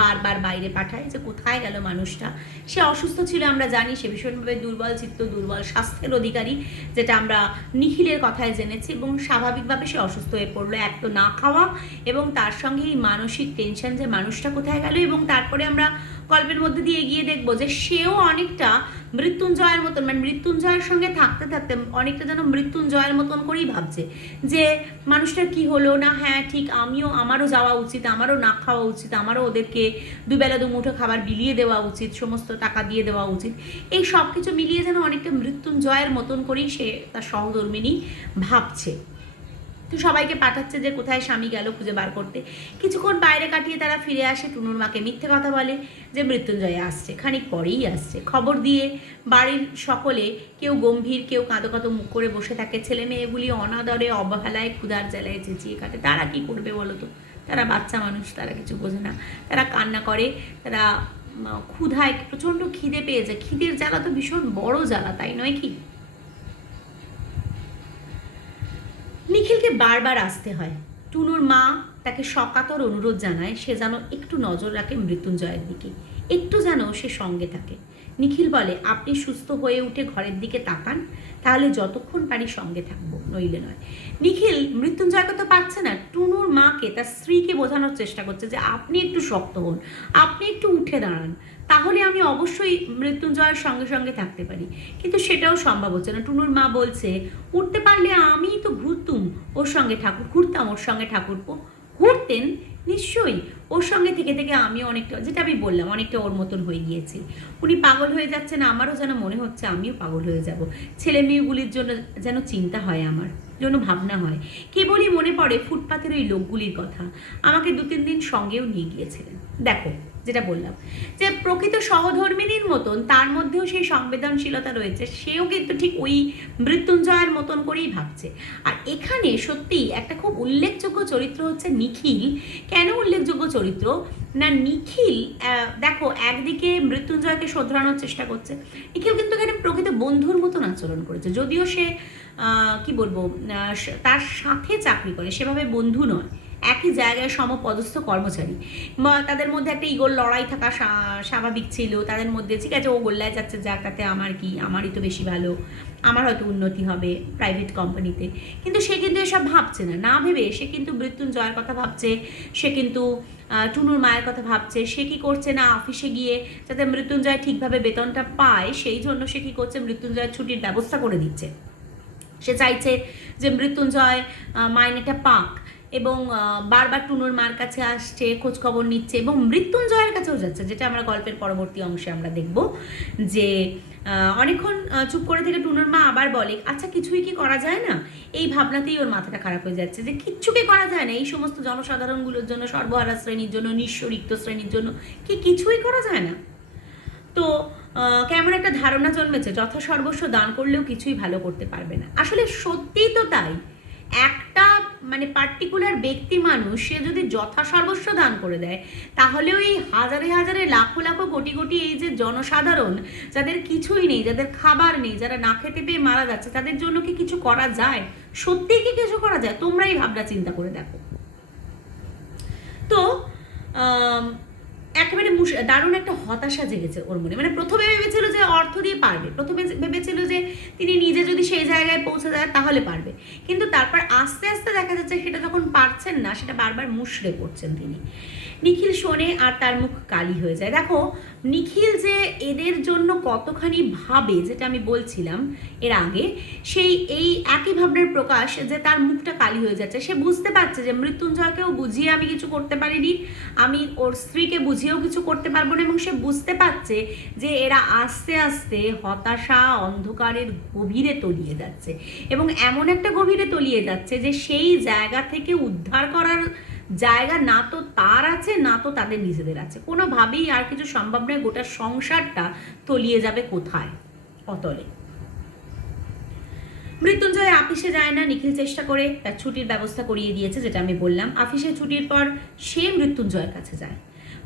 বারবার বাইরে পাঠায় যে কোথায় গেল মানুষটা। সে অসুস্থ ছিল আমরা জানি, সে ভীষণভাবে দুর্বল চিত্ত, দুর্বল স্বাস্থ্যের অধিকারী, যেটা আমরা নিখিলের কথায় জেনেছি। এবং স্বাভাবিকভাবে সে অসুস্থ হয়ে পড়লো, এক তো না খাওয়া এবং তার সঙ্গে এই মানসিক টেনশন যে মানুষটা কোথায় গেল। এবং তারপরে আমরা গল্পের মধ্যে দিয়ে এগিয়ে দেখবো যে সেও অনেকটা মৃত্যুঞ্জয়ের মতন, মানে মৃত্যুঞ্জয়ের সঙ্গে থাকতে থাকতে অনেকটা যেন মৃত্যুঞ্জয়ের মতন করেই ভাবছে যে মানুষটার কি হলো না, হ্যাঁ ঠিক আমারও যাওয়া উচিত, আমারও না খাওয়া উচিত, আমারও ওদেরকে দুবেলা দুমুঠো খাবার বিলিয়ে দেওয়া উচিত, সমস্ত টাকা দিয়ে দেওয়া উচিত। এই সব কিছু মিলিয়ে যেন অনেকটা মৃত্যুঞ্জয়ের মতন করেই সে তার সহধর্মিনী ভাবছে। তো সবাইকে পাঠাচ্ছে যে কোথায় স্বামী গেল খুঁজে বার করতে। কিছুক্ষণ বাইরে কাটিয়ে তারা ফিরে আসে, টুনুর মাকে মিথ্যে কথা বলে যে মৃত্যুঞ্জয় আসছে, খানিক পরেই আসছে। খবর দিয়ে বাড়ির সকলে কেউ গম্ভীর, কেউ কাঁদো কাঁদো মুখ করে বসে থাকে। ছেলে মেয়েগুলি অনাদরে অবহেলায় ক্ষুধার জ্বালায় চেঁচিয়ে কাটে। তারা কি করবে বলো তো, তারা বাচ্চা মানুষ, তারা কিছু বোঝে না, তারা কান্না করে, তারা ক্ষুধায়, প্রচণ্ড খিদে পেয়েছে। খিদের জ্বালা তো ভীষণ বড় জ্বালা, তাই নয় কি? নিখিলকে বারবার আসতে হয়। টুনুর মা তাকে সকাতর অনুরোধ জানায় সে যেন একটু নজর রাখে মৃত্যুঞ্জয়ের দিকে, একটু যেন সে সঙ্গে থাকে। নিখিল বলে, আপনি সুস্থ হয়ে উঠে ঘরের দিকে তাকান, তাহলে যতক্ষণ পারি সঙ্গে থাকবো, নইলে নয়। নিখিল মৃত্যুঞ্জয়কে তো পাচ্ছে না, টুনুর মাকে, তার স্ত্রীকে বোঝানোর চেষ্টা করছে যে আপনি একটু শক্ত হন, আপনি একটু উঠে দাঁড়ান, তাহলে আমি অবশ্যই মৃত্যুঞ্জয়ের সঙ্গে সঙ্গে থাকতে পারি। কিন্তু সেটাও সম্ভব হচ্ছে না। টুনুর মা বলছে, উঠতে পারলে আমি তো ঘুরতাম ওর সঙ্গে ঠাকুরপো। ঘুরতেন নিশ্চয়ই, ওর সঙ্গে থেকে থেকে আমি অনেকটা, যেটা আমি বললাম, অনেকটা ওর মতন হয়ে গিয়েছি। উনি পাগল হয়ে যাচ্ছেন, আমারও যেন মনে হচ্ছে আমিও পাগল হয়ে যাব। ছেলে মেয়েগুলির জন্য যেন চিন্তা হয়, আমার জন্য ভাবনা হয়। কেবলই মনে পড়ে ফুটপাতের ওই লোকগুলির কথা, আমাকে 2-3 দিন সঙ্গেও নিয়ে গিয়েছিলেন। দেখো, যেটা বললাম যে প্রকৃত সহধর্মিনীর মতন তার মধ্যেও সেই সংবেদনশীলতা রয়েছে, সেও কিন্তু ঠিক ওই মৃত্যুঞ্জয়ের মতন করেই ভাবছে। আর এখানে সত্যিই একটা খুব উল্লেখযোগ্য চরিত্র হচ্ছে নিখিল। কেন উল্লেখযোগ্য চরিত্র না, নিখিল দেখো একদিকে মৃত্যুঞ্জয়কে শোধরানোর চেষ্টা করছে, নিখিল কিন্তু এখানে প্রকৃত বন্ধুর মতন আচরণ করেছে। যদিও সে কি বলবো, তার সাথে চাকরি করে, সেভাবে বন্ধু নয়, একই জায়গায় সমপদস্থ কর্মচারী। তাদের মধ্যে একটা ইগোর লড়াই থাকা স্বাভাবিক ছিল তাদের মধ্যে। ঠিক আছে, ও গোল্লায় যাচ্ছে, যার তাতে আমার কি, আমারই তো বেশি ভালো, আমার হয়তো উন্নতি হবে প্রাইভেট কোম্পানিতে। কিন্তু সে কিন্তু এসব ভাবছে না, না ভেবে সে কিন্তু মৃত্যুঞ্জয়ের কথা ভাবছে, সে কিন্তু টুনুর মায়ের কথা ভাবছে। সে কি করছে না, অফিসে গিয়ে যাতে মৃত্যুঞ্জয় ঠিকভাবে বেতনটা পায় সেই জন্য সে কি করছে, মৃত্যুঞ্জয়ের ছুটির ব্যবস্থা করে দিচ্ছে। সে চাইছে যে মৃত্যুঞ্জয় মাইনেটা পাক, এবং বারবার টুনুর মার কাছে আসছে, খোঁজখবর নিচ্ছে, এবং মৃত্যুঞ্জয়ের কাছেও যাচ্ছে, যেটা আমরা গল্পের পরবর্তী অংশে আমরা দেখব। যে অনেকক্ষণ চুপ করে থেকে টুনুর মা আবার বলে, আচ্ছা কিছুই কি করা যায় না? এই ভাবনাতেই ওর মাথাটা খারাপ হয়ে যাচ্ছে যে কিচ্ছুকে করা যায় না, এই সমস্ত জনসাধারণগুলোর জন্য, সর্বহারা শ্রেণীর জন্য, নিঃস্ব রিক্ত শ্রেণীর জন্য কি কিছুই করা যায় না? তো কেমন একটা ধারণা জন্মেছে, যথাসর্বস্ব দান করলেও কিছুই ভালো করতে পারবে না। আসলে সত্যিই তো তাই। একটা মানে পার্টিকুলার ব্যক্তি মানুষ, সে যদি যথাসর্বস্ব দান করে দেয়, তাহলে ওই হাজারে হাজারে লাখো লাখো কোটি কোটি এই যে জনসাধারণ, যাদের কিছুই নেই, যাদের খাবার নেই, যারা না খেতে পেয়ে মারা যাচ্ছে, তাদের জন্য কি কিছু করা যায়? সত্যিই কি কিছু করা যায়? তোমরাই ভাবনা চিন্তা করে দেখো তো। একেবারে দারুণ একটা হতাশা জেগেছে ওর মনে। মানে প্রথমে ভেবেছিল যে অর্থ দিয়ে পারবে, প্রথমে ভেবেছিল যে তিনি নিজে যদি সেই জায়গায় পৌঁছে যায় তাহলে পারবে, কিন্তু তারপর আস্তে আস্তে দেখা যাচ্ছে সেটা যখন পারছেন না, সেটা বারবার মুষড়ে পড়ছেন তিনি। নিখিল শোনে আর তার মুখ কালি হয়ে যায়। দেখো নিখিল যে এদের জন্য কতখানি ভাবে, যেটা আমি বলছিলাম এর আগে, সেই এই একই ভাবনার প্রকাশ যে তার মুখটা কালি হয়ে যাচ্ছে। সে বুঝতে পারছে যে মৃত্যুঞ্জয়কেও বুঝিয়ে আমি কিছু করতে পারিনি, আমি ওর স্ত্রীকে বুঝিয়েও কিছু করতে পারবো না, এবং সে বুঝতে পারছে যে এরা আস্তে আস্তে হতাশা অন্ধকারের গভীরে তলিয়ে যাচ্ছে, এবং এমন একটা গভীরে তলিয়ে যাচ্ছে যে সেই জায়গা থেকে উদ্ধার করার জায়গা না তো তার আছে, না তো তাদের নিজেদের আছে। কোনোভাবেই আর কিছু সম্ভব নয়। গোটা সংসারটা তলিয়ে যাবে কোথায়? অতলে। মৃত্যুঞ্জয় অফিসে যায় না। নিখিল চেষ্টা করে তার ছুটির ব্যবস্থা করিয়ে দিয়েছে, যেটা আমি বললাম। অফিসে ছুটির পর সে মৃত্যুঞ্জয়ের কাছে যায়।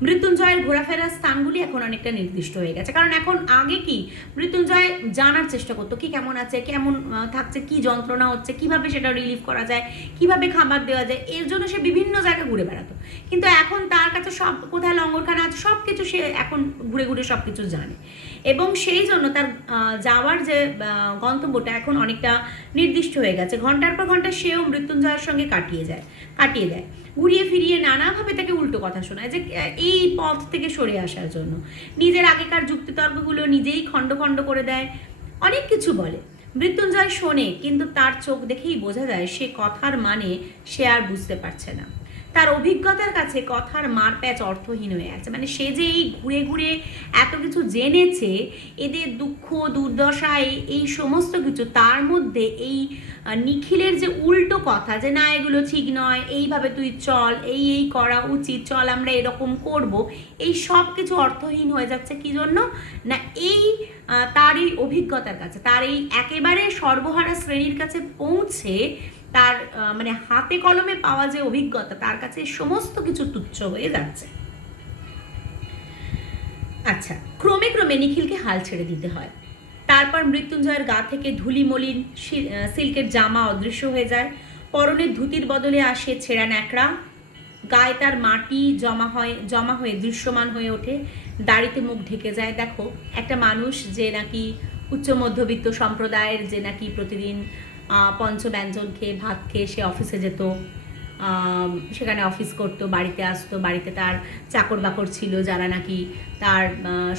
মৃত্যুঞ্জয়ের ঘোরাফেরার স্থানগুলি এখন অনেকটা নির্দিষ্ট হয়ে গেছে, কারণ এখন আগে কি মৃত্যুঞ্জয় জানার চেষ্টা করতো কি কেমন আছে, কেমন থাকছে, কি যন্ত্রণা হচ্ছে, কিভাবে সেটা রিলিফ করা যায়, কিভাবে খাবার দেওয়া যায়, এর জন্য সে বিভিন্ন জায়গায় ঘুরে বেড়াতো। কিন্তু এখন তার কাছে সব, কোথায় লঙ্গরখানা আছে, সব কিছু সে এখন ঘুরে ঘুরে সব কিছু জানে। এবং সেই জন্য তার যাওয়ার যে গন্তব্যটা এখন অনেকটা নির্দিষ্ট হয়ে গেছে। ঘন্টার পর ঘন্টা সেও মৃত্যুঞ্জয়ের সঙ্গে কাটিয়ে দেয়, ঘুরিয়ে ফিরিয়ে নানাভাবে তাকে উল্টো কথা শোনায় যে এই পথ থেকে সরে আসার জন্য। নিজের আগেকার যুক্তিতর্কগুলো নিজেই খণ্ড খণ্ড করে দেয়, অনেক কিছু বলে। মৃত্যুঞ্জয় শোনে, কিন্তু তার চোখ দেখেই বোঝা যায় সে কথার মানে সে আর বুঝতে পারছে না। তার অভিজ্ঞতার কাছে কথার মারপ্যাচ অর্থহীন হয়ে আছে। মানে সে যে এই ঘুরে ঘুরে এত কিছু জেনেছে, এদের দুঃখ দুর্দশা এই সমস্ত কিছু, তার মধ্যে এই নিখিলের যে উল্টো কথা যে না এগুলো ঠিক নয়, এইভাবে তুই চল, এই করা উচিত, চল আমরা এরকম করব, এই সব কিছু অর্থহীন হয়ে যাচ্ছে। কি জন্য না এই তার এই অভিজ্ঞতার কাছে, তার এই একেবারে সর্বহারা শ্রেণীর কাছে পৌঁছে তার মানে হাতে কলমে পাওয়া যে অভিজ্ঞতা, তার কাছে সমস্ত কিছু তুচ্ছ হয়ে যাচ্ছে। আচ্ছা, ক্রমে ক্রমে নিখিলকে হাল ছেড়ে দিতে হয়। তারপর মৃত্যুঞ্জয়ের গা থেকে ধুলি মলিন সিল্কের জামা অদৃশ্য হয়ে যায়, পরনের ধুতির বদলে আসে ছেঁড়া ন্যাকড়া, গায়ে তার মাটি জমা হয়ে দৃশ্যমান হয়ে ওঠে, দাড়িতে মুখ ঢেকে যায়। দেখো, একটা মানুষ যে নাকি উচ্চ মধ্যবিত্ত সম্প্রদায়ের, যে নাকি প্রতিদিন পঞ্চব্যঞ্জন খেয়ে ভাত খেয়ে সে অফিসে যেত, সেখানে অফিস করতো, বাড়িতে আসতো, বাড়িতে তার চাকর বাকর ছিল যারা নাকি তার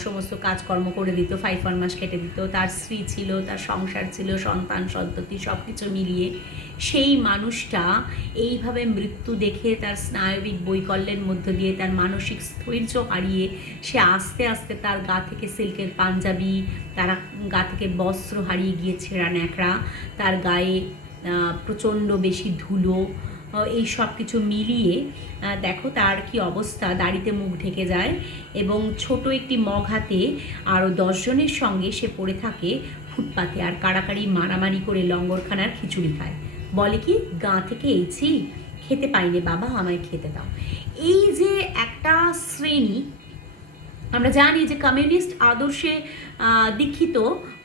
সমস্ত কাজকর্ম করে দিত, 5 মাস কেটে দিত, তার স্ত্রী ছিল, তার সংসার ছিল, সন্তান সন্ততি সব কিছু মিলিয়ে সেই মানুষটা এইভাবে মৃত্যু দেখে তার স্নায়বিক বৈকল্যের মধ্য দিয়ে তার মানসিক স্থৈর্য হারিয়ে সে আস্তে আস্তে তার গা থেকে সিল্কের পাঞ্জাবি, তার গা থেকে বস্ত্র হারিয়ে গিয়ে ছেঁড়া ন্যাকড়া, তার গায়ে প্রচণ্ড বেশি ধুলো, এই সব কিছু মিলিয়ে দেখো তার কি অবস্থা। দাড়িতে মুখ ঢেকে যায় এবং ছোট একটি মগ হাতে আরও 10 জনের সঙ্গে সে পড়ে থাকে ফুটপাতে, আর কাড়াকাড়ি মারামারি করে লঙ্গরখানার খিচুড়ি খায়। বলে কি, গা থেকে এইছি, খেতে পাইনি বাবা, আমায় খেতে দাও। এই যে একটা শ্রেণী, আমরা জানি যে কমিউনিস্ট আদর্শে দীক্ষিত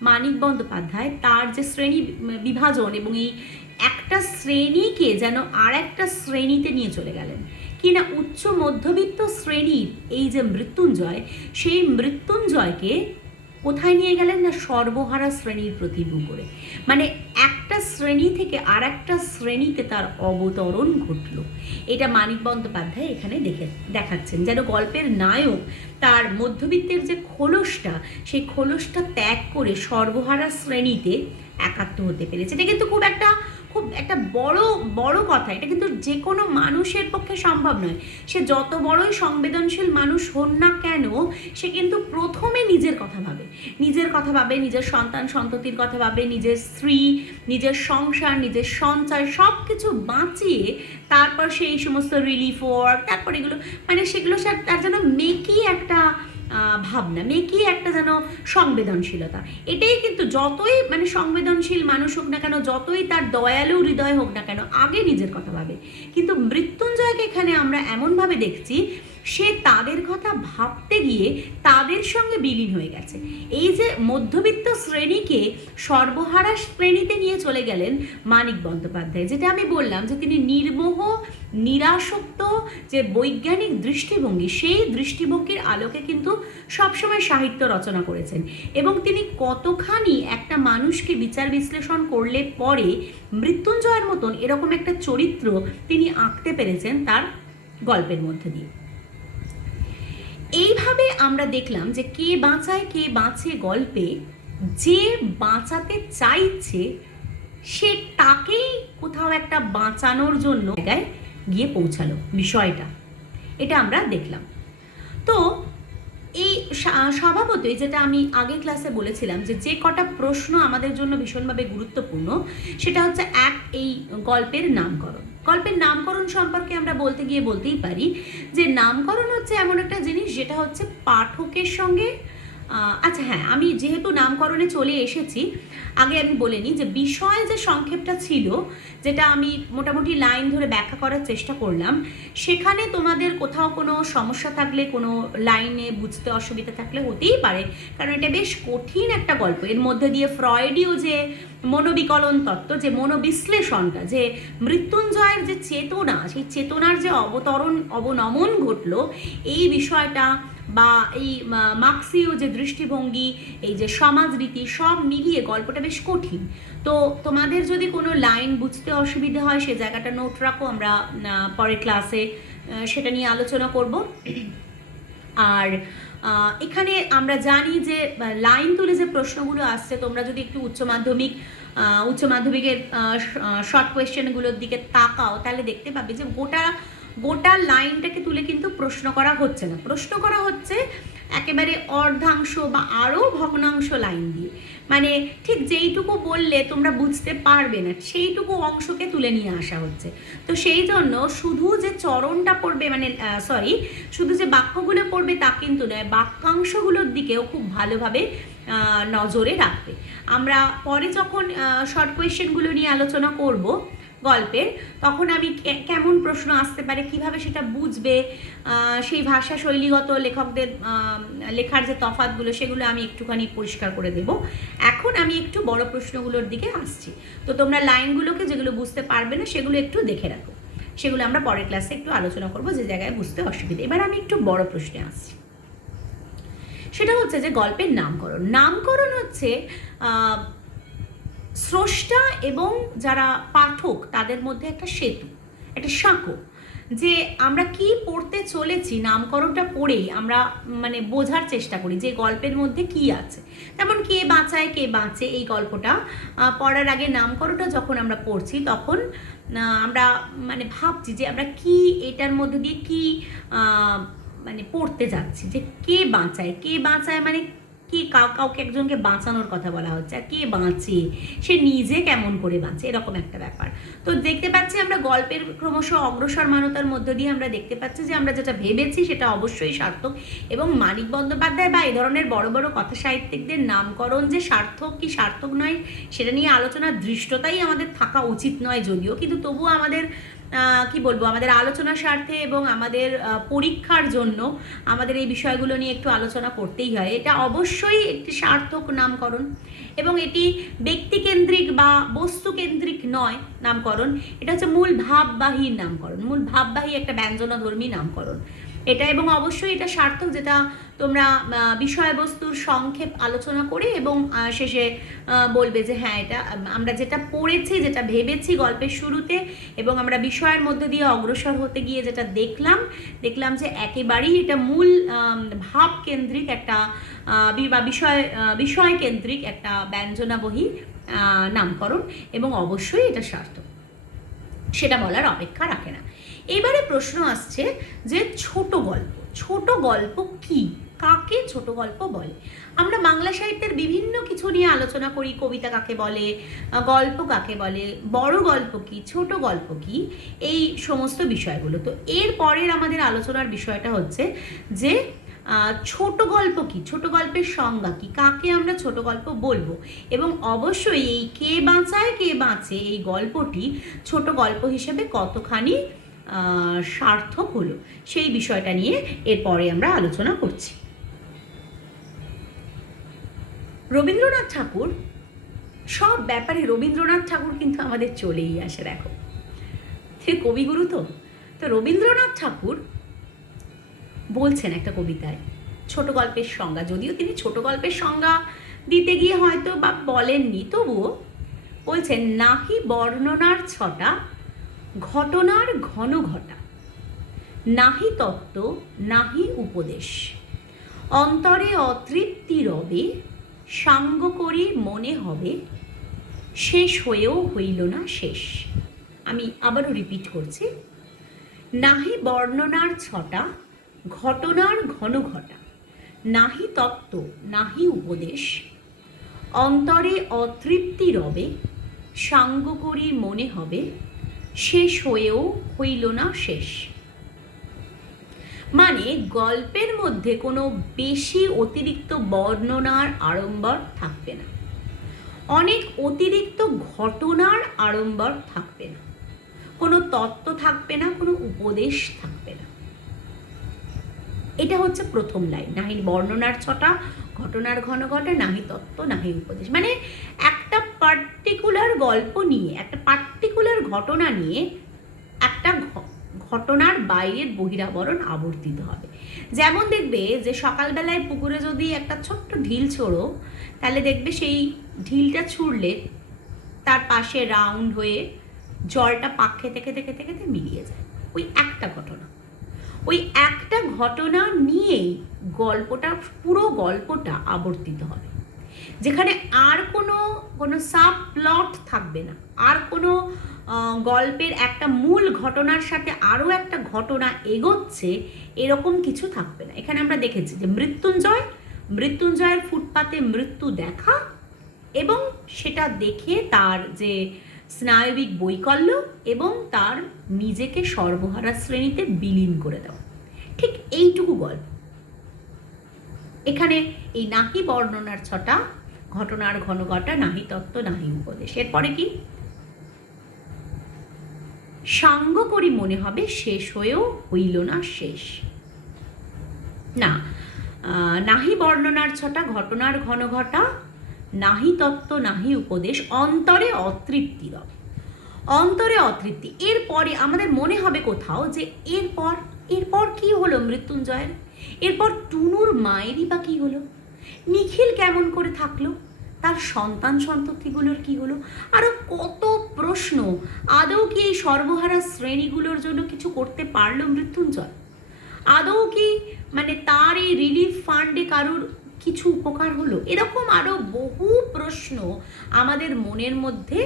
মানিক বন্দ্যোপাধ্যায় তার যে শ্রেণী বিভাজন এবং এই একটা শ্রেণীকে যেন আর একটা শ্রেণীতে নিয়ে চলে গেলেন কিনা, উচ্চ মধ্যবিত্ত শ্রেণীর এই যে মৃত্যুঞ্জয়, সেই মৃত্যুঞ্জয়কে কোথায় নিয়ে গেলেন না সর্বহারা শ্রেণীর প্রতিভূ করে। মানে একটা শ্রেণী থেকে আর একটা শ্রেণীতে তার অবতরণ ঘটল। এটা মানিক বন্দ্যোপাধ্যায় এখানে দেখাচ্ছেন, যেন গল্পের নায়ক তার মধ্যবিত্তের যে খোলসটা, সেই খোলসটা ত্যাগ করে সর্বহারা শ্রেণীতে একাত্ম হতে পেরেছে। এটা কিন্তু খুব একটা বড় কথা। এটা কিন্তু যে কোনো মানুষের পক্ষে সম্ভব নয়। সে যত বড়ই সংবেদনশীল মানুষ হন না কেন, সে কিন্তু প্রথমে নিজের কথা ভাবে, নিজের সন্তান সন্ততির কথা ভাবে, নিজের স্ত্রী, নিজের সংসার, নিজের সঞ্চয় সব কিছু বাঁচিয়ে তারপর সে এই সমস্ত রিলিফ ওয়ার্ক, তারপর এগুলো মানে সেগুলো তার যেন মেকি একটা ভাবনা, মেকি একটা যেন সংবেদনশীলতা। এটাই কিন্তু যতই মানে সংবেদনশীল মানুষ হোক না কেন, যতই তার দয়ালু হৃদয় হোক না কেন, আগে নিজের কথা ভাবে। কিন্তু মৃত্যুঞ্জয়কে এখানে আমরা এমনভাবে দেখছি, সে তাদের কথা ভাবতে গিয়ে তাদের সঙ্গে বিলীন হয়ে গেছে। এই যে মধ্যবিত্ত শ্রেণীকে সর্বহারা শ্রেণীতে নিয়ে চলে গেলেন মানিক বন্দ্যোপাধ্যায়, যেটা আমি বললাম যে তিনি নির্মোহ নিরাসক্ত যে বৈজ্ঞানিক দৃষ্টিভঙ্গি, সেই দৃষ্টিভঙ্গির আলোকে কিন্তু সবসময় সাহিত্য রচনা করেছেন। এবং তিনি কতখানি একটা মানুষকে বিচার বিশ্লেষণ করলে পরে মৃত্যুঞ্জয়ের মতন এরকম একটা চরিত্র তিনি আঁকতে পেরেছেন তার গল্পের মধ্যে দিয়ে। এইভাবে আমরা দেখলাম যে কে বাঁচায় কে বাঁচে গল্পে যে বাঁচাতে চাইছে সে তাকেই কোথাও একটা বাঁচানোর জন্য জায়গায় গিয়ে পৌঁছালো বিষয়টা, এটা আমরা দেখলাম। তো এই স্বভাবতই যেটা আমি আগের ক্লাসে বলেছিলাম যে কটা প্রশ্ন আমাদের জন্য ভীষণভাবে গুরুত্বপূর্ণ, সেটা হচ্ছে এই গল্পের নামকরণ সম্পর্কে আমরা বলতে গিয়ে বলতেই পারি যে নামকরণ হচ্ছে এমন একটা জিনিস যেটা হচ্ছে পাঠকের সঙ্গে আচ্ছা হ্যাঁ, আমি যেহেতু নামকরণে চলে এসেছি, আগে আমি বলে নিই যে বিষয় যে সংক্ষেপটা ছিল, যেটা আমি মোটামুটি লাইন ধরে ব্যাখ্যা করার চেষ্টা করলাম, সেখানে তোমাদের কোথাও কোনো সমস্যা থাকলে, কোনো লাইনে বুঝতে অসুবিধা থাকলে হতেই পারে, কারণ এটা বেশ কঠিন একটা গল্প। এর মধ্যে দিয়ে ফ্রয়েডীয় যে মনোবিকলন তত্ত্ব, যে মনোবিশ্লেষণটা, যে মৃত্যুঞ্জয়ের যে চেতনা, সেই চেতনার যে অবনমন ঘটলো, এই বিষয়টা বা এই মার্ক্সীয় যে দৃষ্টিভঙ্গি, এই যে সমাজরীতি, সব মিলিয়ে গল্পটা বেশ কঠিন। তো তোমাদের যদি কোনো লাইন বুঝতে অসুবিধা হয় সে জায়গাটা নোট রাখো, আমরা পরের ক্লাসে সেটা নিয়ে আলোচনা করব। আর এখানে আমরা জানি যে লাইন তুলে যে প্রশ্নগুলো আসছে, তোমরা যদি একটু উচ্চ মাধ্যমিকের শর্ট কোয়েশ্চেনগুলোর দিকে তাকাও তাহলে দেখতে পাবে যে গোটা লাইনটাকে তুলে কিন্তু প্রশ্ন করা হচ্ছে না, প্রশ্ন করা হচ্ছে একেবারে অর্ধাংশ বা আরও ভগ্নাংশ লাইন দিয়ে, মানে ঠিক যেইটুকু বললে তোমরা বুঝতে পারবে না সেইটুকু অংশকে তুলে নিয়ে আসা হচ্ছে। তো সেই জন্য শুধু যে চরণটা পড়বে, মানে শুধু যে বাক্যগুলো পড়বে তা কিন্তু নয়, বাক্যাংশগুলোর দিকেও খুব ভালোভাবে নজরে রাখবে। আমরা পরে যখন শর্ট কোয়েশ্চেনগুলো নিয়ে আলোচনা করব গল্পের, তখন আমি কেমন প্রশ্ন আসতে পারে, কিভাবে সেটা বুঝবে, সেই ভাষা শৈলীগত লেখকদের লেখার যে তফাৎগুলো সেগুলো আমি একটুখানি পরিষ্কার করে দেব। এখন আমি একটু বড় প্রশ্নগুলোর দিকে আসছি। তো তোমরা লাইনগুলোকে যেগুলো বুঝতে পারবে না সেগুলো একটু দেখে রাখো, সেগুলো আমরা পরের ক্লাসে একটু আলোচনা করব যে জায়গায় বুঝতে অসুবিধা। এবার আমি একটু বড় প্রশ্নে আসছি, সেটা হচ্ছে যে গল্পের নামকরণ হচ্ছে স্রষ্টা এবং যারা পাঠক তাদের মধ্যে একটা সেতু, একটা সাঁকো, যে আমরা কি পড়তে চলেছি নামকরণটা পড়েই আমরা মানে বোঝার চেষ্টা করি যে গল্পের মধ্যে কি আছে। তেমন কে বাঁচায় কে বাঁচে এই গল্পটা পড়ার আগে নামকরণটা যখন আমরা পড়ছি তখন আমরা মানে ভাবছি যে আমরা কি এটার মধ্যে দিয়ে কি মানে পড়তে যাচ্ছি, যে কে বাঁচায় মানে কি কাউকে একজনকে বাঁচানোর কথা বলা হচ্ছে, আর কে বাঁচে সে নিজে কেমন করে বাঁচে, এরকম একটা ব্যাপার। তো দেখতে পাচ্ছি আমরা গল্পের ক্রমশ অগ্রসরমানতার মধ্য দিয়ে আমরা দেখতে পাচ্ছি যে আমরা যেটা ভেবেছি সেটা অবশ্যই সার্থক, এবং মানিক বন্দ্যোপাধ্যায় বা এই ধরনের বড় বড় কথা সাহিত্যিকদের নামকরণ যে সার্থক কি সার্থক নয় সেটা নিয়ে আলোচনার দৃষ্টতাই আমাদের থাকা উচিত নয় যদিও, কিন্তু তবুও আমাদের কি বলবো, আমাদের আলোচনার স্বার্থে এবং আমাদের পরীক্ষার জন্য আমাদের এই বিষয়গুলো নিয়ে একটু আলোচনা করতেই হয়। এটা অবশ্যই একটি সার্থক নামকরণ, এবং এটি ব্যক্তিকেন্দ্রিক বা বস্তুকেন্দ্রিক নয় নামকরণ, এটা হচ্ছে মূল ভাববাহী নামকরণ, মূল ভাববাহী একটা ব্যঞ্জনাধর্মী নামকরণ এটা, এবং অবশ্যই এটা সার্থক, যেটা তোমরা বিষয়বস্তুর সংক্ষেপ আলোচনা করে এবং শেষে বলবে যে হ্যাঁ এটা আমরা যেটা পড়েছি, যেটা ভেবেছি গল্পের শুরুতে, এবং আমরা বিষয়ের মধ্যে দিয়ে অগ্রসর হতে গিয়ে যেটা দেখলাম যে একেবারেই এটা মূল ভাবকেন্দ্রিক একটা বা বিষয় কেন্দ্রিক একটা ব্যঞ্জনাবহী নামকরণ, এবং অবশ্যই এটা সার্থক, সেটা বলার অপেক্ষা রাখে না। এবারে প্রশ্ন আসছে যে ছোট গল্প কি, কাকে ছোট গল্প বলে? আমরা বাংলা সাহিত্যের বিভিন্ন কিছু নিয়ে আলোচনা করি, কবিতা কাকে বলে, গল্প কাকে বলে, বড় গল্প কি, ছোট গল্প কি, এই সমস্ত বিষয়গুলো। তো এর পরের আমাদের আলোচনার বিষয়টা হচ্ছে যে ছোট গল্প কি, ছোট গল্পের সংজ্ঞা কি, কাকে আমরা ছোট গল্প বলবো, এবং অবশ্যই এই কে বাঁচায় কে বাঁচে এই গল্পটি ছোট গল্প হিসেবে কতখানি সার্থক হলো সেই বিষয়টা নিয়ে এরপরে আমরা আলোচনা করছি। রবীন্দ্রনাথ ঠাকুর, সব ব্যাপারে রবীন্দ্রনাথ ঠাকুর কিন্তু আমাদের চলেই আসে, দেখো কবিগুরু তো রবীন্দ্রনাথ ঠাকুর বলছেন একটা কবিতায় ছোট গল্পের সংজ্ঞা, যদিও তিনি ছোট গল্পের সংজ্ঞা দিতে গিয়ে হয়তো বা বলেননি, তবুও বলছেন নাহি বর্ণনার ছটা, ঘটনার ঘন ঘটা, নাহি তত্ত্ব নাহি উপদেশ, অন্তরে অতৃপ্তি রবে, সাঙ্গ করি মনে হবে, শেষ হয়েও হইল না শেষ। আমি আবারও রিপিট করছি, নাহি বর্ণনার ছটা, ঘটনার ঘন ঘটা, নাহি তত্ত্ব নাহি উপদেশ, অন্তরে অতৃপ্তি রবে, সাঙ্গ করি মনে হবে, শেষ হয়েও হইল না শেষ। মানে গল্পের মধ্যে কোনো বেশি অতিরিক্ত বর্ণনার আড়ম্বর থাকবে না, অনেক অতিরিক্ত ঘটনার আড়ম্বর থাকবে না, কোনো তত্ত্ব থাকবে না, কোনো উপদেশ থাকবে না। এটা হচ্ছে প্রথম লাইন, নাহি বর্ণনার ছটা, ঘটনার ঘন ঘটা, নাহি তত্ত্ব নাহি উপদেশ। মানে একটা পার্টিকুলার গল্প নিয়ে, একটা পার্টিকুলার ঘটনা নিয়ে একটা ঘটনার বাইরের বহিরাবরণ আবর্তিত হবে। যেমন দেখবে যে সকালবেলায় পুকুরে যদি একটা ছোট্ট ঢিল ছোড়ো, তাহলে দেখবে সেই ঢিলটা ছুঁড়লে তার পাশে রাউন্ড হয়ে জলটা পাক খেতে খেতে খেতে খেতে মিলিয়ে যায়। ওই একটা ঘটনা, ওই একটা ঘটনা নিয়েই গল্পটা, পুরো গল্পটা আবর্তিত হবে, যেখানে আর কোনো সাব প্লট থাকবে না, আর কোনো গল্পের একটা মূল ঘটনার সাথে আরও একটা ঘটনা এগোচ্ছে এরকম কিছু থাকবে না। এখানে আমরা দেখেছি যে মৃত্যুঞ্জয়ের ফুটপাতে মৃত্যু দেখা এবং সেটা দেখে তার যে স্নায়বিক বৈকল্য এবং তার নিজেকে সর্বহারা শ্রেণীতে বিলীন করে দেওয়া, ঠিক এইটুকু গল্প। এখানে এই নাহি বর্ণনার ছটা, ঘটনার ঘনঘটা, নাহি তত্ত্ব নাহি উপদেশ। এরপরে কি? সাঙ্গ করি মনে হবে শেষ হয়েও হইল না শেষ। না, নাহি বর্ণনার ছটা, ঘটনার ঘনঘটা, নাহি তত্ত্ব নাহি উপদেশ, অন্তরে অতৃপ্তি রবে, অন্তরে অতৃপ্তি। এরপরে আমাদের মনে হবে কোথাও যে এরপর কি হলো মৃত্যুঞ্জয়ের, এরপর টুনুর মায়েরই বা কি হলো, নিখিল কেমন করে থাকলো, তার সন্তান সন্ততিগুলোর কি হলো, আরও কত প্রশ্ন। আদৌ কি এই সর্বহারা শ্রেণীগুলোর জন্য কিছু করতে পারলো মৃত্যুঞ্জয়? আদৌ কি মানে তার এই রিলিফ ফান্ডে কারুর কিছু উপকার হলো? এরকম আরও বহু প্রশ্ন আমাদের মনের মধ্যে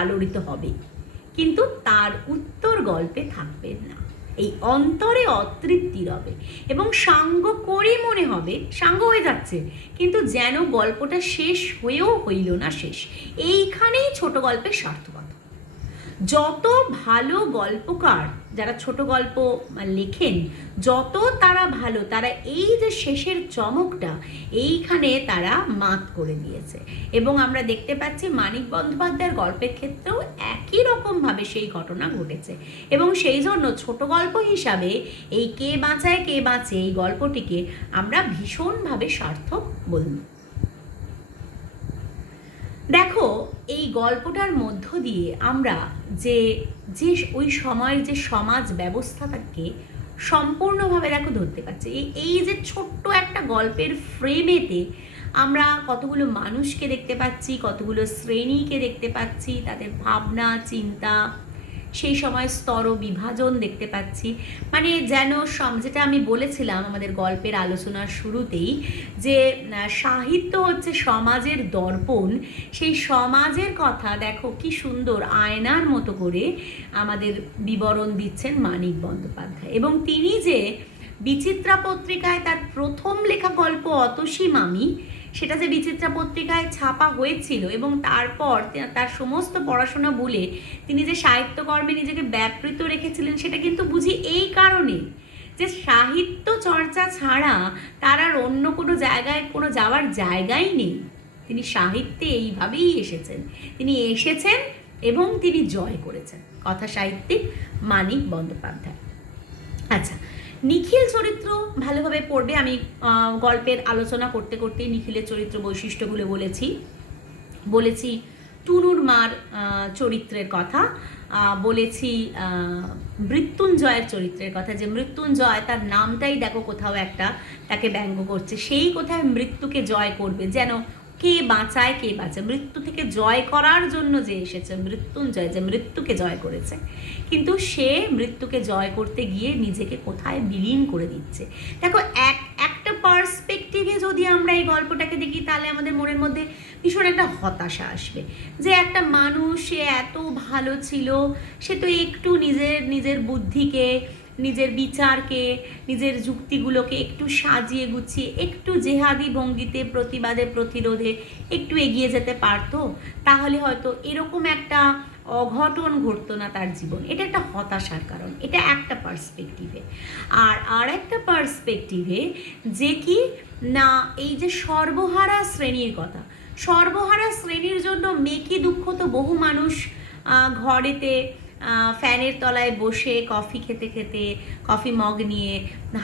আলোড়িত হবে, কিন্তু তার উত্তর গল্পে থাকবে না। এই অন্তরে অতৃপ্তি রবে এবং সাঙ্গ করে মনে হবে, সাঙ্গ হয়ে যাচ্ছে, কিন্তু যেন গল্পটা শেষ হয়েও হইল না শেষ। এইখানেই ছোট গল্পের সার্থকতা। যত ভালো গল্পকার যারা ছোট গল্প লেখেন, যত তারা ভালো, তারা এই যে শেষের চমকটা এইখানে তারা মাত করে দিয়েছে। এবং আমরা দেখতে পাচ্ছি মানিক বন্দ্যোপাধ্যায়ের গল্পের ক্ষেত্রেও একই রকমভাবে সেই ঘটনা ঘটেছে। এবং সেই জন্য ছোট গল্প হিসাবে এই কে বাঁচায় কে বাঁচে এই গল্পটিকে আমরা ভীষণভাবে সার্থক বলব। দেখো, এই গল্পটার মধ্য দিয়ে আমরা যে ওই সময়ের যে সমাজ ব্যবস্থাটাকে সম্পূর্ণভাবে দেখো ধরতে পারছি। এই যে ছোট্ট একটা গল্পের ফ্রেমেতে আমরা কতগুলো মানুষকে দেখতে পাচ্ছি, কতগুলো শ্রেণীকে দেখতে পাচ্ছি, তাদের ভাবনা চিন্তা, সেই সময় স্তর বিভাজন দেখতে পাচ্ছি। মানে যেন যেটা আমি বলেছিলাম আমাদের গল্পের আলোচনার শুরুতেই, যে সাহিত্য হচ্ছে সমাজের দর্পণ। সেই সমাজের কথা দেখো কি সুন্দর আয়নার মতো করে আমাদের বিবরণ দিচ্ছেন মানিক বন্দ্যোপাধ্যায়। এবং তিনি যে বিচিত্রা পত্রিকায় তার প্রথম লেখা গল্প অতসী মামি, সেটা যে বিচিত্রা পত্রিকায় ছাপা হয়েছিল এবং তারপর তার সমস্ত পড়াশোনা ভুলে তিনি যে সাহিত্যকর্মে নিজেকে ব্যাপৃত রেখেছিলেন, সেটা কিন্তু বুঝি এই কারণে যে সাহিত্য চর্চা ছাড়া তার আর অন্য কোনো জায়গায় কোনো যাওয়ার জায়গাই নেই। তিনি সাহিত্যে এইভাবেই এসেছেন, তিনি এসেছেন এবং তিনি জয় করেছেন। কথা সাহিত্যিক মানিক বন্দ্যোপাধ্যায়। আচ্ছা, নিখিল চরিত্র ভালোভাবে পড়বে। আমি গল্পের আলোচনা করতে করতেই নিখিলের চরিত্র বৈশিষ্ট্যগুলো বলেছি টুনুর মার চরিত্রের কথা, বলেছি মৃত্যুঞ্জয়ের চরিত্রের কথা, যে মৃত্যুঞ্জয় তার নামটাই দেখো কোথাও একটা তাকে ব্যঙ্গ করছে। সেই কোথায় মৃত্যুকে জয় করবে, যেন কে বাঁচায় কে বাঁচায়, মৃত্যু থেকে জয় করার জন্য যে এসেছে মৃত্যুঞ্জয়, যে মৃত্যুকে জয় করেছে, কিন্তু সে মৃত্যুকে জয় করতে গিয়ে নিজেকে কোথায় বিলীন করে দিচ্ছে। দেখো, একটা পার্সপেক্টিভে যদি আমরা এই গল্পটাকে দেখি, তাহলে আমাদের মনের মধ্যে ভীষণ একটা হতাশা আসবে, যে একটা মানুষ সে এত ভালো ছিল, সে তো একটু নিজের বুদ্ধিকে, নিজের বিচারকে, নিজের যুক্তিগুলোকে একটু সাজিয়ে গুছিয়ে, একটু জেহাদি ভঙ্গিতে প্রতিবাদে প্রতিরোধে একটু এগিয়ে যেতে পারতো, তাহলে হয়তো এরকম একটা অঘটন ঘটতো না তার জীবন। এটা একটা হতাশার কারণ। এটা একটা পার্সপেক্টিভে। আর একটা পার্সপেক্টিভে যে কি না, এই যে সর্বহারা শ্রেণীর কথা, সর্বহারা শ্রেণীর জন্য মেকি দুঃখ তো বহু মানুষ ঘরেতে ফ্যানের তলায় বসে কফি খেতে খেতে, কফি মগ নিয়ে,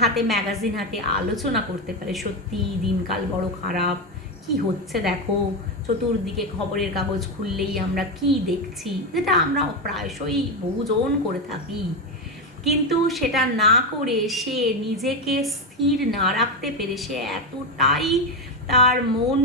হাতে ম্যাগাজিন হাতে আলোচনা করতে পারে। সত্যি দিনকাল বড় খারাপ, কি হচ্ছে দেখো, চতুর্দিকে খবরের কাগজ খুললেই আমরা কি দেখছি, যেটা আমরা প্রায়শই বহুজন করে থাকি। কিন্তু সেটা না করে সে নিজেকে স্থির না রাখতে পেরে সে এতটাই তার মন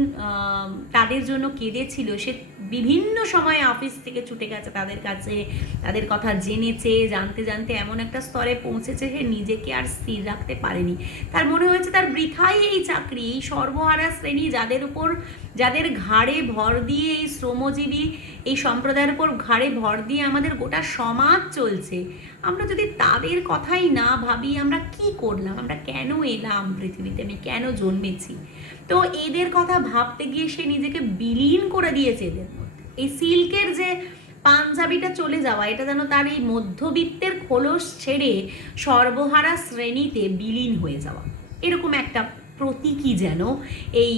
তাদের জন্য কেঁদেছিল, সে বিভিন্ন সময় অফিস থেকে ছুটে গেছে তাদের কাছে, তাদের কথা জেনেছে, জানতে জানতে এমন একটা স্তরে পৌঁছেছে সে নিজেকে আর স্থির রাখতে পারেনি। তার মনে হয়েছে তার বৃথাই এই চাকরি, এই সর্বহারা শ্রেণী যাদের ঘাড়ে ভর দিয়ে এই শ্রমজীবী এই সম্প্রদায়ের উপর ঘাড়ে ভর দিয়ে আমাদের গোটা সমাজ চলছে, আমরা যদি তাদের কথাই না ভাবি আমরা কি করলাম, আমরা কেন এলাম পৃথিবীতে, আমি কেন জন্মেছি। তো এদের কথা ভাবতে গিয়ে সে নিজেকে বিলীন করে দিয়েছে এদের মধ্যে। এই সিল্কের যে পাঞ্জাবিটা চলে যাওয়া, এটা যেন তার এই মধ্যবিত্তের খোলস ছেড়ে সর্বহারা শ্রেণীতে বিলীন হয়ে যাওয়া, এরকম একটা প্রতীকী যেন এই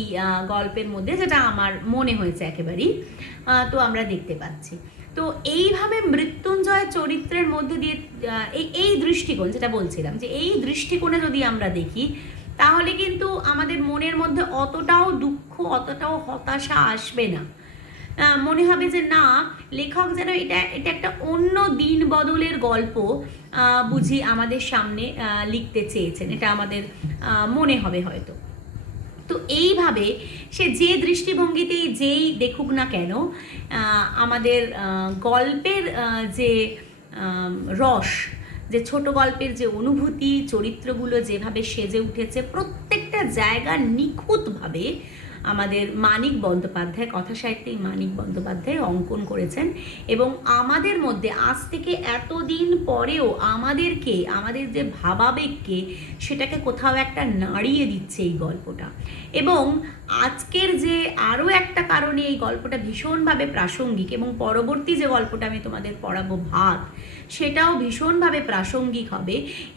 গল্পের মধ্যে, যেটা আমার মনে হয়েছে একেবারেই। তো আমরা দেখতে পাচ্ছি। তো এইভাবে মৃত্যুঞ্জয় চরিত্রের মধ্যে দিয়ে এই দৃষ্টিকোণ, যেটা বলছিলাম যে এই দৃষ্টিকোণে যদি আমরা দেখি তাহলে কিন্তু আমাদের মনের মধ্যে অতটাও দুঃখ, অতটাও হতাশা আসবে না। মনে হবে যে না, লেখক যেন এটা একটা অন্য দিন বদলের গল্প বুঝি আমাদের সামনে লিখতে চেয়েছেন, এটা আমাদের মনে হবে হয়তো। তো এইভাবে সে যে দৃষ্টিভঙ্গিতেই যেই দেখুক না কেন, আমাদের গল্পের যে রস, যে ছোট গল্পের যে অনুভূতি, চরিত্রগুলো যেভাবে সেজে উঠেছে, প্রত্যেকটা জায়গা নিখুঁতভাবে আমাদের মানিক বন্দ্যোপাধ্যায়, কথা সাহিত্যিক মানিক বন্দ্যোপাধ্যায় অঙ্কন করেছেন। এবং আমাদের মধ্যে আজ থেকে এতদিন পরেও আমাদের যে ভাবাবেগকে সেটাকে কোথাও একটা নাড়িয়ে দিচ্ছে এই গল্পটা। এবং আজকের যে আরও একটা কারণে এই গল্পটা ভীষণভাবে প্রাসঙ্গিক, এবং পরবর্তী যে গল্পটা আমি তোমাদের পড়াবো ভাত, সেটাও ভীষণভাবে প্রাসঙ্গিক হবে।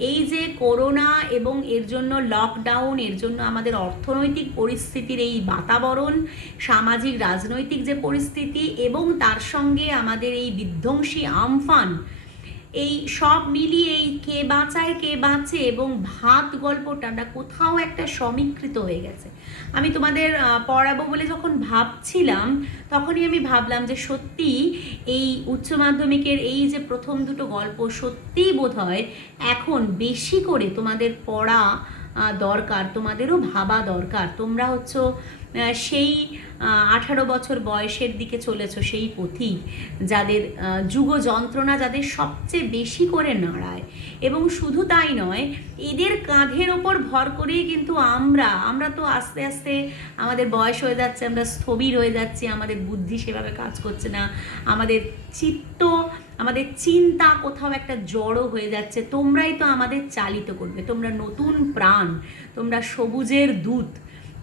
এই যে করোনা এবং এর জন্য লকডাউন, এর জন্য আমাদের অর্থনৈতিক পরিস্থিতির এই বাতাবরণ, সামাজিক রাজনৈতিক যে পরিস্থিতি, এবং তার সঙ্গে আমাদের এই বিধ্বংসী আমফান, এই সব মিলিয়ে এই কে বাঁচায় কে বাঁচে এবং ভাত গল্পটা কোথাও একটা সমীকৃত হয়ে গেছে। আমি তোমাদের পড়াবো বলে যখন ভাবছিলাম তখনই আমি ভাবলাম যে সত্যি এই উচ্চ মাধ্যমিকের এই যে প্রথম দুটো গল্প সত্যিই বোধহয় এখন বেশি করে তোমাদের পড়া দরকার, তোমাদেরও ভাবা দরকার। তোমরা হচ্ছে সেই 18 বছর বয়সের দিকে চলেছো, সেই পথিক যাদের যুগ যন্ত্রণা যাদের সবচেয়ে বেশি করে নাড়ায়। এবং শুধু তাই নয়, এদের কাঁধের ওপর ভর করেই কিন্তু আমরা তো আস্তে আস্তে আমাদের বয়স হয়ে যাচ্ছে, আমরা স্থবির হয়ে যাচ্ছি, আমাদের বুদ্ধি সেভাবে কাজ করছে না, আমাদের আমাদের চিন্তা কোথাও একটা জড়ো হয়ে যাচ্ছে। তোমরাই তো আমাদের চালিত করবে, তোমরা নতুন প্রাণ, তোমরা সবুজের দূত।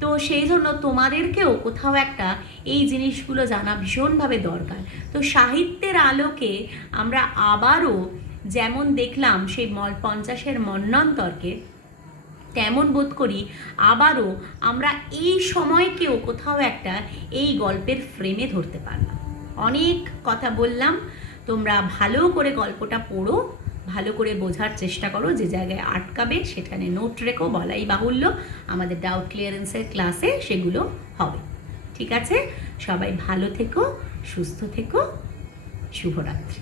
তো সেই জন্য তোমাদেরকেও কোথাও একটা এই জিনিসগুলো জানা ভীষণভাবে দরকার। তো সাহিত্যের আলোকে আমরা আবারও যেমন দেখলাম সেই 50-এর মন্বন্তরকে, তেমন বোধ করি আবারও আমরা এই সময়কেও কোথাও একটা এই গল্পের ফ্রেমে ধরতে পারলাম। অনেক কথা বললাম, তোমরা ভালো করে গল্পটা পড়ো, ভালো করে বোঝার চেষ্টা করো, যে জায়গায় আটকাবে সেখানে নোট রেখো, বলাই বাহুল্য আমাদের ডাউট ক্লিয়ারেন্সের ক্লাসে সেগুলো হবে। ঠিক আছে, সবাই ভালো থেকো, সুস্থ থেকো, শুভরাত্রি।